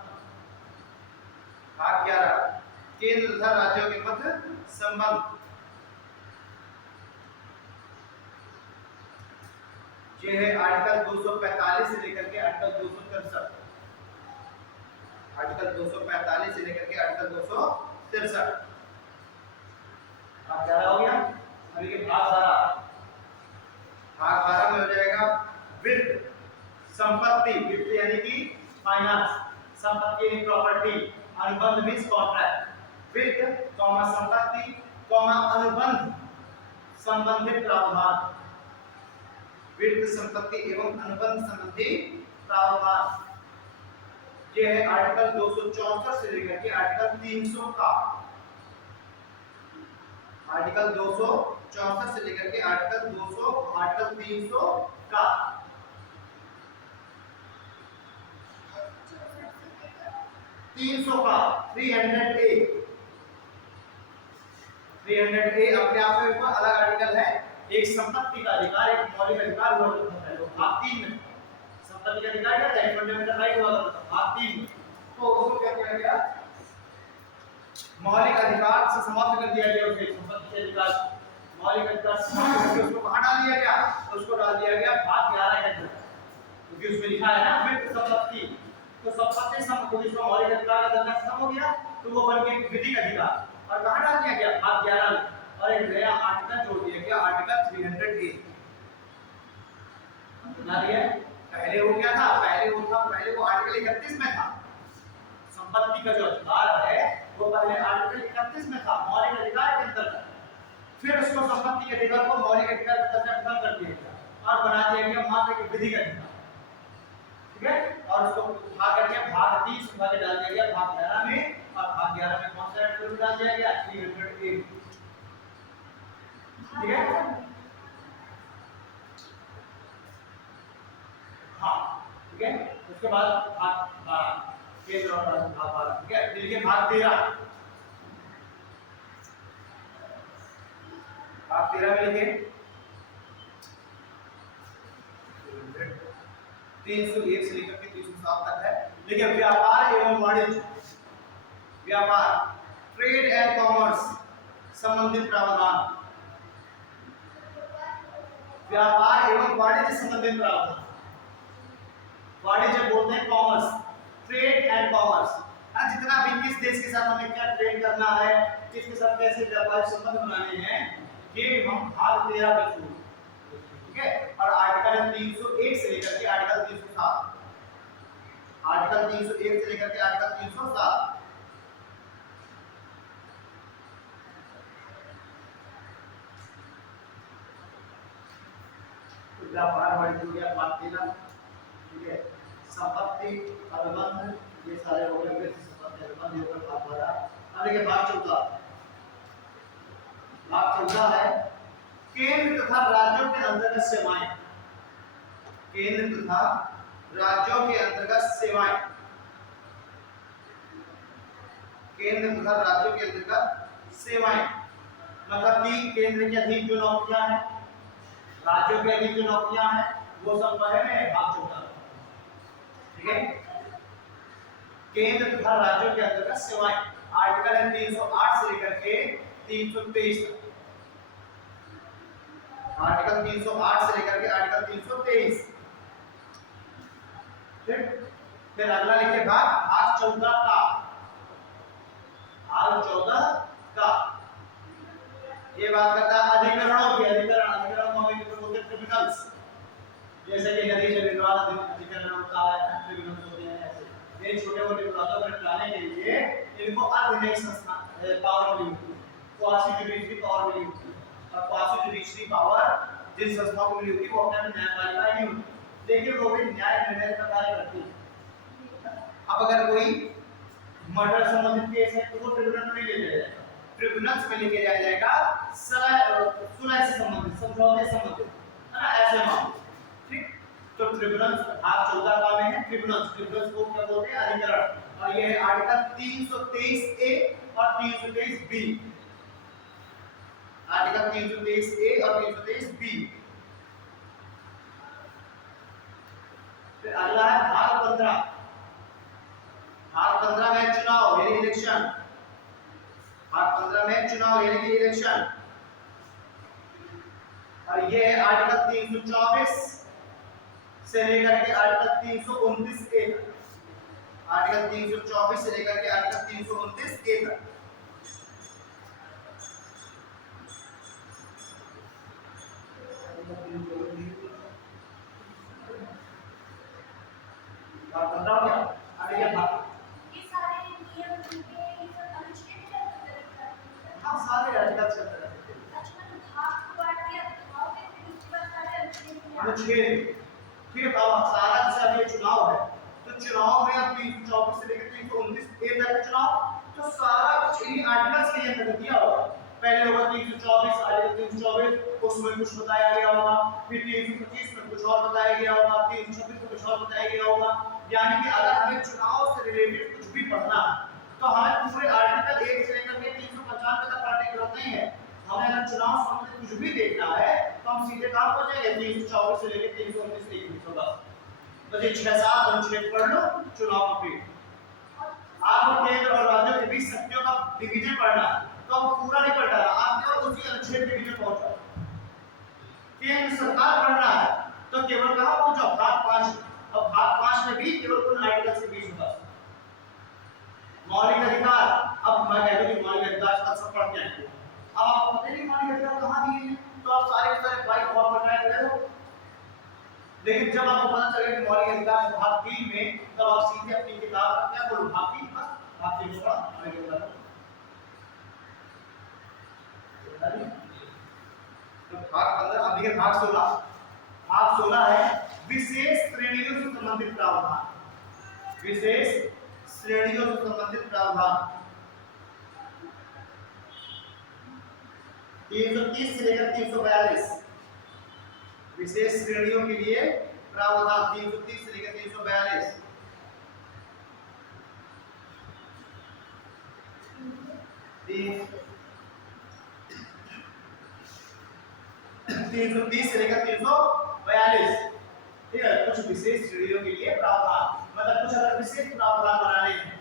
भाग 11 केंद्र तथा राज्यों के मध्य संबंध। ये है आर्टिकल 245 से लेकर के आर्टिकल 263, आर्टिकल 245 से लेकर के आर्टिकल 263। भाग 11 हो गया। अभी के भाग 12, भाग 12 में हो जाएगा वित्त, संपत्ति, वित्त यानी कि फाइनेंस, संपत्ति यानी प्रॉपर्टी, अनुबंध मींस कॉन्ट्रैक्ट, वित्त कॉमा संपत्ति कॉमा अनुबंध संबंधित प्रावधान, वित्त संपत्ति एवं अनुबंध संबंधी प्रावधान। ये है आर्टिकल 264 से लेकर के आर्टिकल 300 का, आर्टिकल 264 से लेकर के आर्टिकल 300 का। का 300 ए अपने आप में अलग आर्टिकल है। एक संपत्ति का अधिकार, एक मौलिक अधिकार हुआ करता है, भाग 3 में संपत्ति का अधिकार क्या है, फंडामेंटल राइट हुआ करता है भाग 3 में। तो उसको क्या किया गया, मौलिक अधिकार से समाप्त कर दिया गया उसे, संपत्ति के अधिकार मौलिक अधिकार से समाप्त करके उसको कहाँ डाल दिया गया? तो उसको डाल दिया गया भाग 11 के अंदर, क्योंकि उसमें लिखा है ना फिर संपत्ति, तो संपत्ति संपत्ति इसका मौलिक अधिकार का दर्जा खत्म हो गया, तो वो बन गया विधिक अधिकार, और कहाँ डाल दिया गया? भाग 11 में, और एक नया आर्टिकल जोड़ दिया गया, आर्टिकल 300A बना दिया। पहले वो क्या था? पहले वो आर्टिकल 31 में था, संपत्ति का जो अधिकार है वो पहले आर्टिकल 31 में था मौलिक अधिकार के अंतर्गत, फिर उसको संपत्ति के अधिकार को मौलिक अधिकार के अंतर्गत खत्म कर दिया गया और बना दिया गया मात्र एक विधिक अधिकार, ठीक है। और उसको उठा करके भाग 30 उठा के डाल दिया गया भाग 11 में, और भाग 11 में कौन सा आर्टिकल डाल दिया गया? 300A, ठीक है। हाँ, ठीक है। उसके बाद भाग 12 केंद्र और राज्य भाग 12, ठीक है। देखिए भाग 13 में लिखे 301 से लेकर के 307 तक है। देखिए व्यापार एवं वाणिज्य, व्यापार ट्रेड एंड कॉमर्स संबंधित प्रावधान, व्यापार एवं वाणिज्य संबंधित प्रावधान, वाणिज्य बोलते हैं कॉमर्स, ट्रेड एंड कॉमर्स, जितना भी किस देश के साथ हमें क्या ट्रेड करना है, किसके साथ कैसे व्यापारिक संबंध बनाने हैं, ये हम भाग 13 के थ्रू, ठीक है। और आर्टिकल 301 से लेकर के आर्टिकल 307, आर्टिकल 301 से लेकर के आर्टिकल 307, व्यापार वाणिज्य हो गया भाग 13, ठीक है। संपत्ति अनुबंध ये सारे हो गए, संपत्ति अनुबंध ये होगा भाग 12। अब देखिए भाग 14, भाग 14 है केंद्र तथा राज्यों के अंतर्गत सेवाएं, केंद्र तथा राज्यों के अंतर्गत सेवाएं, केंद्र तथा राज्यों के अंतर्गत सेवाएं, मतलब कि केंद्र के अधीन जो नौकरियां हैं, राज्यों के अधीन जो नौकरियां हैं, वो सब पढ़े में भाग 14, ठीक है। केंद्र तथा राज्यों के अंतर्गत सेवाएं, आर्टिकल है 308 से लेकर के 323 तक, आर्टिकल 308 से लेकर के आर्टिकल 323, ठीक। फिर अगला लिखिए भाग 14 का, भाग 14 का ये बात करता है अधिकरणों की, अधिकरण बोलते हैं ट्रिब्यूनल्स, जैसे कि नदी जल विवाद अधिकरण होता है, ट्रिब्यूनल्स होते हैं, ऐसे ये छोटे मोटे विवादों को निपटाने के लिए इनको अर्धन्यायिक संस्था पावर मिली होती है, क्वासी जुडिशरी पावर मिली होती है, और क्वासी जुडिशरी पावर जिन संस्थाओं को मिली होती है वो अपने न्यायपालिका नहीं होती, लेकिन वो भी न्याय निर्णय का कार्य करती है। अब अगर कोई मर्डर संबंधित केस है तो वो ट्रिब्यूनल में ले जाया जाएगा, ट्रिब्यूनल्स में लेके जाया जाएगा सुलह से संबंधित, समझौते से संबंधित, है ना, ऐसे मामले, ठीक। तो ट्रिब्यूनल्स भाग 14 का में है ट्रिब्यूनल्स, ट्रिब्यूनल्स को क्या बोलते हैं? अधिकरण, और ये है आर्टिकल 323A और 323B, आर्टिकल 323A और 323B। फिर अगला है भाग 15, भाग 15 में चुनाव यानी इलेक्शन, भाग 15 में चुनाव यानी कि इलेक्शन, और ये है आर्टिकल 324 से लेकर के आर्टिकल 329A तक, आर्टिकल 324 से लेकर के आर्टिकल 329A तक। भाग 15 हो गया। अब ये भाग सारे नियम उनके ये सब अनुच्छेद के अंतर्गत आते हैं। हाँ सारे आर्टिकल चल रहे हैं, अच्छा मतलब भाग को बांट दिया, भाग के फिर उसके बाद सारे अनुच्छेद में अनुच्छेद, ठीक है। अब सारा जैसे अभी चुनाव है तो चुनाव में अब 324 से लेकर 329A तक चुनाव, तो सारा कुछ इन आर्टिकल्स के अंतर्गत दिया होगा। पहले होगा 324 आर्टिकल 324 उसमें कुछ बताया गया होगा, फिर 325 में कुछ और बताया गया होगा, 326 में कुछ और बताया गया होगा। यानी कि अगर हमें चुनाव से रिलेटेड कुछ भी पढ़ना है तो हमें पूरे आर्टिकल 1 से लेकर के 395 तक पढ़ने की जरूरत नहीं है। हमें अगर चुनाव संबंधित कुछ भी देखना है तो हम सीधे कहां पहुंचेंगे? 324 से लेकर 329 तक, बस ये 6-7 अनुच्छेद पढ़ लो, चुनाव कंप्लीट। आपको केंद्र और राज्यों के बीच शक्तियों का डिवीजन पढ़ना है, तो आपको पूरा नहीं पढ़ना है, आपको उसी अनुच्छेद डिवीजन पहुंचा। केंद्र सरकार पढ़ना है तो केवल कहां पहुंचो, भाग 5। अब भाग 5 में भी केवल उन आर्टिकल से 20 होगा। मौलिक अधिकार, अब मैं कह दूं कि मौलिक अधिकार का सब पढ़ के आएंगे। अब आपको पता नहीं मौलिक अधिकार कहां दिए हैं, तो आप सारे बाइक बहुत पढ़ना है, लेकिन जब आपको पता चलेगा कि मौलिक अधिकार भाग 3 में, तब आप सीधे अपनी किताब का क्या बोलो, भाग 3 बस भाग 3 छोड़ा आगे बता दो। तो भाग 15 अब देखिए भाग 16। भाग 16 है विशेष श्रेणियों से संबंधित प्रावधान। विशेष श्रेणियों से संबंधित प्रावधान 330 से लेकर 342। विशेष श्रेणियों के लिए प्रावधान 330 से लेकर 342। तीन सौ 30 से लेकर 342। ठीक है, कुछ विशेष श्रेणियों के लिए प्रावधान, मतलब कुछ अगर विशेष प्रावधान बनाने हैं,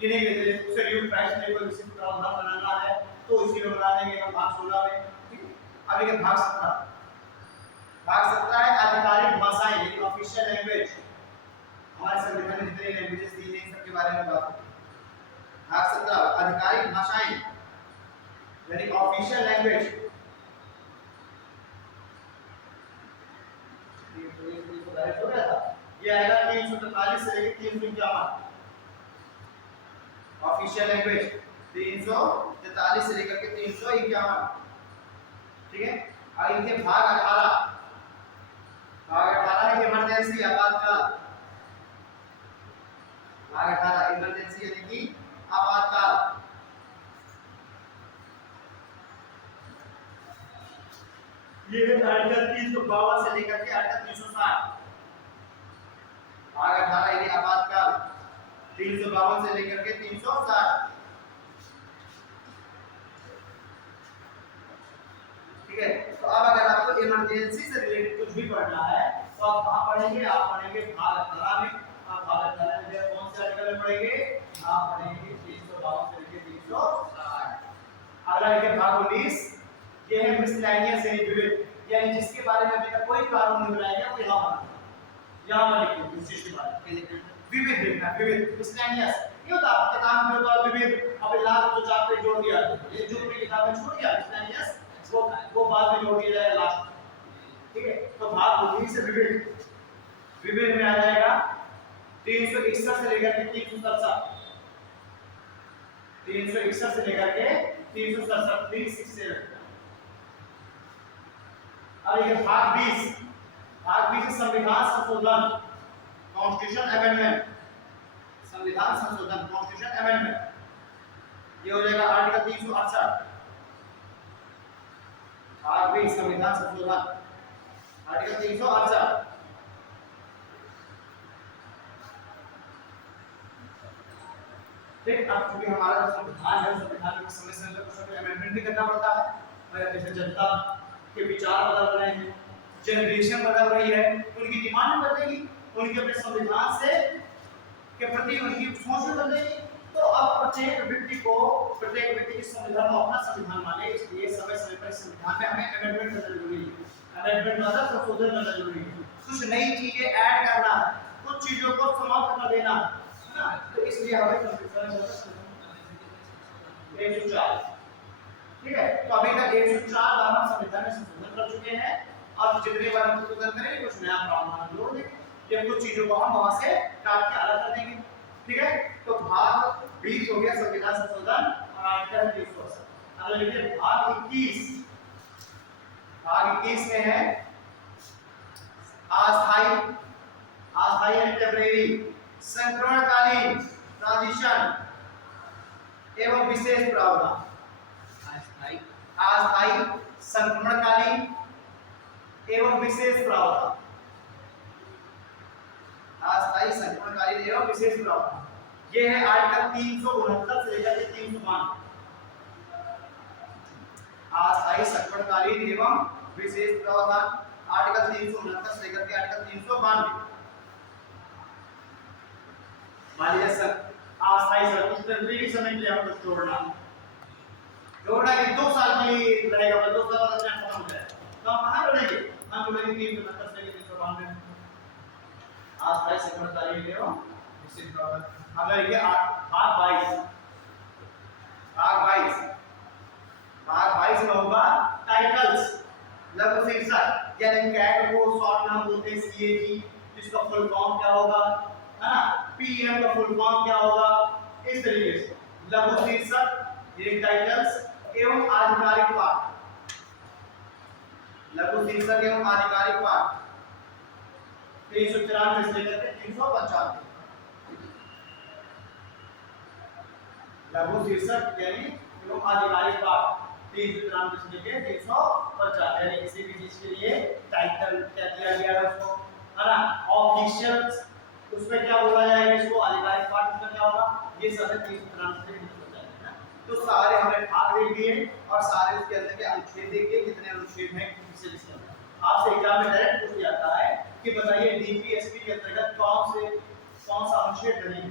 किन्हीं के लिए शेड्यूल ट्राइब्स में कोई विशेष प्रावधान बनाना है तो इसी में बना देंगे हम भाग 16 में। ठीक है, अब ये भाग 17। भाग 17 है आधिकारिक भाषाएं, यानी ऑफिशियल लैंग्वेज। हमारे संविधान में जितनी लैंग्वेजेस दी हैं सबके बारे में बात करें। भाग 17 आधिकारिक भाषाएं यानी ऑफिशियल लैंग्वेज। ये आएगा 343 से लेकर 351। ऑफिशियल लैंग्वेज 343 से लेकर के 351। ठीक है, और इनके भाग 18। भाग 18 है इमरजेंसी, आपातकाल। भाग 18 इमरजेंसी यानी कि आपातकाल। ये है आर्टिकल 352 से लेकर के आर्टिकल 360। भाग 18 यानी आपातकाल 352 से लेकर के 360। ठीक है, तो अब अगर आपको इमरजेंसी से रिलेटेड कुछ भी पढ़ना है तो आप कहां पढ़ेंगे, आप पढ़ेंगे भाग 18 में। आप भाग 18 में कौन से आर्टिकल में पढ़ेंगे, आप पढ़ेंगे 352 से लेकर 360। अगला है भाग 19, ये है मिसलेनियस यानी विविध, यानी जिसके बारे में अभी तक कोई कानून नहीं बनाया गया वो यहां पर लिखो, विशिष्ट के बारे में विविध लिखना। विविध मिसलेनियस ये होता है किताब में होता है विविध, अब लास्ट जो चार पेज जोड़ दिया, ये जो भी किताब में छोड़ दिया मिसलेनियस वो बाद में जोड़ दिया जाएगा लास्ट। ठीक है, तो भाग 19 से विविध, विविध में आ जाएगा 361 से लेकर के 367। 361 से लेकर के 367 367। अब ये भाग 20। भाग 20 संविधान संशोधन, कॉन्स्टिट्यूशन अमेंडमेंट। संविधान संशोधन कॉन्स्टिट्यूशन अमेंडमेंट, ये हो जाएगा आर्टिकल 368। भाग 20 संविधान संशोधन आर्टिकल 368। ठीक, अब क्योंकि हमारा संविधान है, संविधान के समय समय पर कुछ अमेंडमेंट भी करना पड़ता है, और जैसे जनता के विचार बदल रहे हैं, जनरेशन बदल रही है, उनकी डिमांड बदलेगी, उनके अपने संविधान से के प्रति उनकी सोच भी बदलेगी। तो अब प्रत्येक व्यक्ति के संविधान को अपना संविधान माने, इसलिए समय समय पर संविधान में हमें अमेंडमेंट करना जरूरी है। अमेंडमेंट मतलब संशोधन करना जरूरी है, कुछ नई चीजें ऐड करना, कुछ चीजों को समाप्त कर देना, है ना। तो इसलिए हमें संविधान 104। ठीक है, तो अभी तक 104 बार हम संविधान में संशोधन कर चुके हैं, और जितने बार हम संशोधन करेंगे कुछ नया प्रावधान जोड़ देंगे, या कुछ चीजों को हम वहां से काट के अलग कर देंगे। ठीक है, तो भाग 20 हो गया संविधान संशोधन और आर्टिकल 368। अब देखिए भाग 21। भाग 21 में है अस्थायी यानी टेम्परेरी, संक्रमणकालीन ट्रांजिशन एवं विशेष प्रावधान। अस्थायी, संक्रमणकालीन एवं विशेष प्रावधान। अस्थायी, संक्रमणकालीन एवं विशेष प्रावधान, ये है आर्टिकल 369 से लेकर 392। अस्थायी, संक्रमणकालीन एवं विशेष प्रावधान आर्टिकल 369 से लेकर के आर्टिकल 392। मान लीजिए अस्थायी तकनीकी समय के लिए हम लोग जोड़ना है 2 साल के लिए रहेगा, 2 साल बाद अपने आप खत्म हो जाएगा। तो हम कहाँ जोड़ेंगे? हम जोड़ेंगे 369 से 392। आज 22 सेकंड तारीख ले हो निश्चित तौर पर हम लेंगे भाग 22 में होगा टाइटल्स, लघु शीर्षक, यानी कैट को शॉर्ट नाम बोलते हैं सीएजी, इसका फुल फॉर्म क्या होगा, है ना, पीएम का फुल फॉर्म क्या होगा, इस तरीके से लघु शीर्षक, ये टाइटल्स एवं आधिकारिक पाठ, लघु शीर्षक एवं आधिकारिक पाठ 394 से लेकर 395। लघु शीर्षक यानी एवं आधिकारिक पाठ 394 से लेकर 350, यानी किसी भी चीज के लिए टाइटल क्या किया गया है उसको, है ना, ऑफिशियल उसमें क्या बोला जाएगा, इसको आधिकारिक पाठ में क्या होगा, ये सब है 394 से 350 है। तो सारे हमने भाग देख लिए और सारे उसके अंदर के अनुच्छेद देखिए, कितने अनुच्छेद हैं, किससे किससे। आपसे एग्जाम में डायरेक्ट पूछ जाता है कि बताइए डीपीएसपी के अंतर्गत कौन सा अनुच्छेद नहीं है,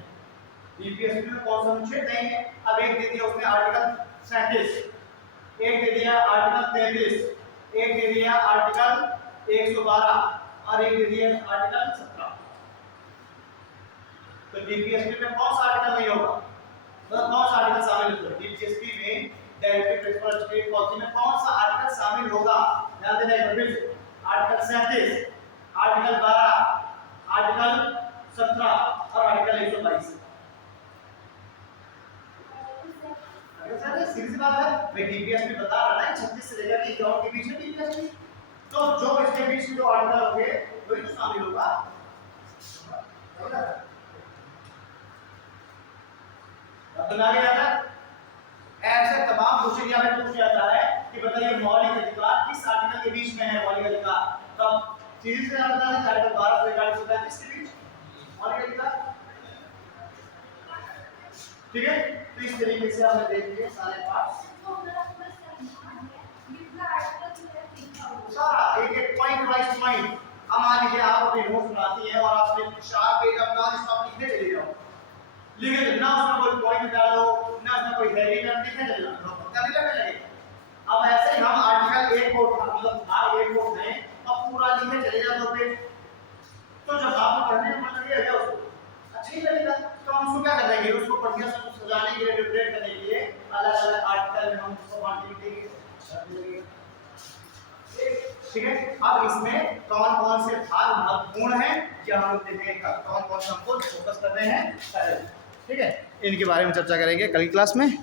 डीपीएसपी में कौन सा अनुच्छेद नहीं है। अब एक दे दिया उसने आर्टिकल 37, एक दे दिया आर्टिकल 33, एक दे दिया आर्टिकल 112 और एक दे दिया आर्टिकल 17। तो डीपीएसपी में कौन सा आर्टिकल नहीं होगा, मतलब कौन सा आर्टिकल शामिल होगा डीपीएसपी में, डायरेक्टिव प्रिंसिपल स्टेट पॉलिसी में कौन सा आर्टिकल शामिल होगा, ध्यान देना है। आर्टिकल 37, आर्टिकल 12, आर्टिकल 17 और आर्टिकल 122। सीधी बात है, मैं डीपीएसपी बता रहा है 36 से लेकर 51 के बीच में डीपीएसपी, तो जो इसके बीच में जो आर्टिकल होंगे वही तो शामिल होगा। बना गया था ऐसे तमाम क्वेश्चन यहाँ पे पूछा जाता है कि बताइए मौलिक अधिकार किस आर्टिकल के बीच में है, मौलिक अधिकार तब सीधी से आता है आर्टिकल 12 से 35 के बीच मौलिक अधिकार, ठीक है। तो इस तरीके से हमने देख लिए सारे पार्ट, सारा एक एक पॉइंट वाइज पॉइंट। अब मान लीजिए आप अपने नोट्स बनाती हैं और आपने 4 पेज अपना स्टॉप लिखते चले जाओ, लिखे ना उसमें कोई पॉइंट डालो ना उसमें कोई हेडिंग डाल, लिखे चले जाओ, पता नहीं लगेगा। अब ऐसे ही हम आर्टिकल 1 को मतलब भाग 1 को में अब पूरा लिखे चले जाओ 2 पेज, तो जब आपको पढ़ने में मन लगेगा उसको अच्छा ही लगेगा, तो हम उसको क्या करेंगे, उसको बढ़िया से सजाने के लिए, डेकोरेट करने के लिए अलग-अलग आर्टिकल में हम उसको बांट देंगे, ठीक है। अब इसमें कौन-कौन से भाग महत्वपूर्ण हैं क्या हम लोग देखेंगे, कौन-कौन से हमको फोकस कर रहे हैं, ठीक है, इनके बारे में चर्चा करेंगे कल की क्लास में।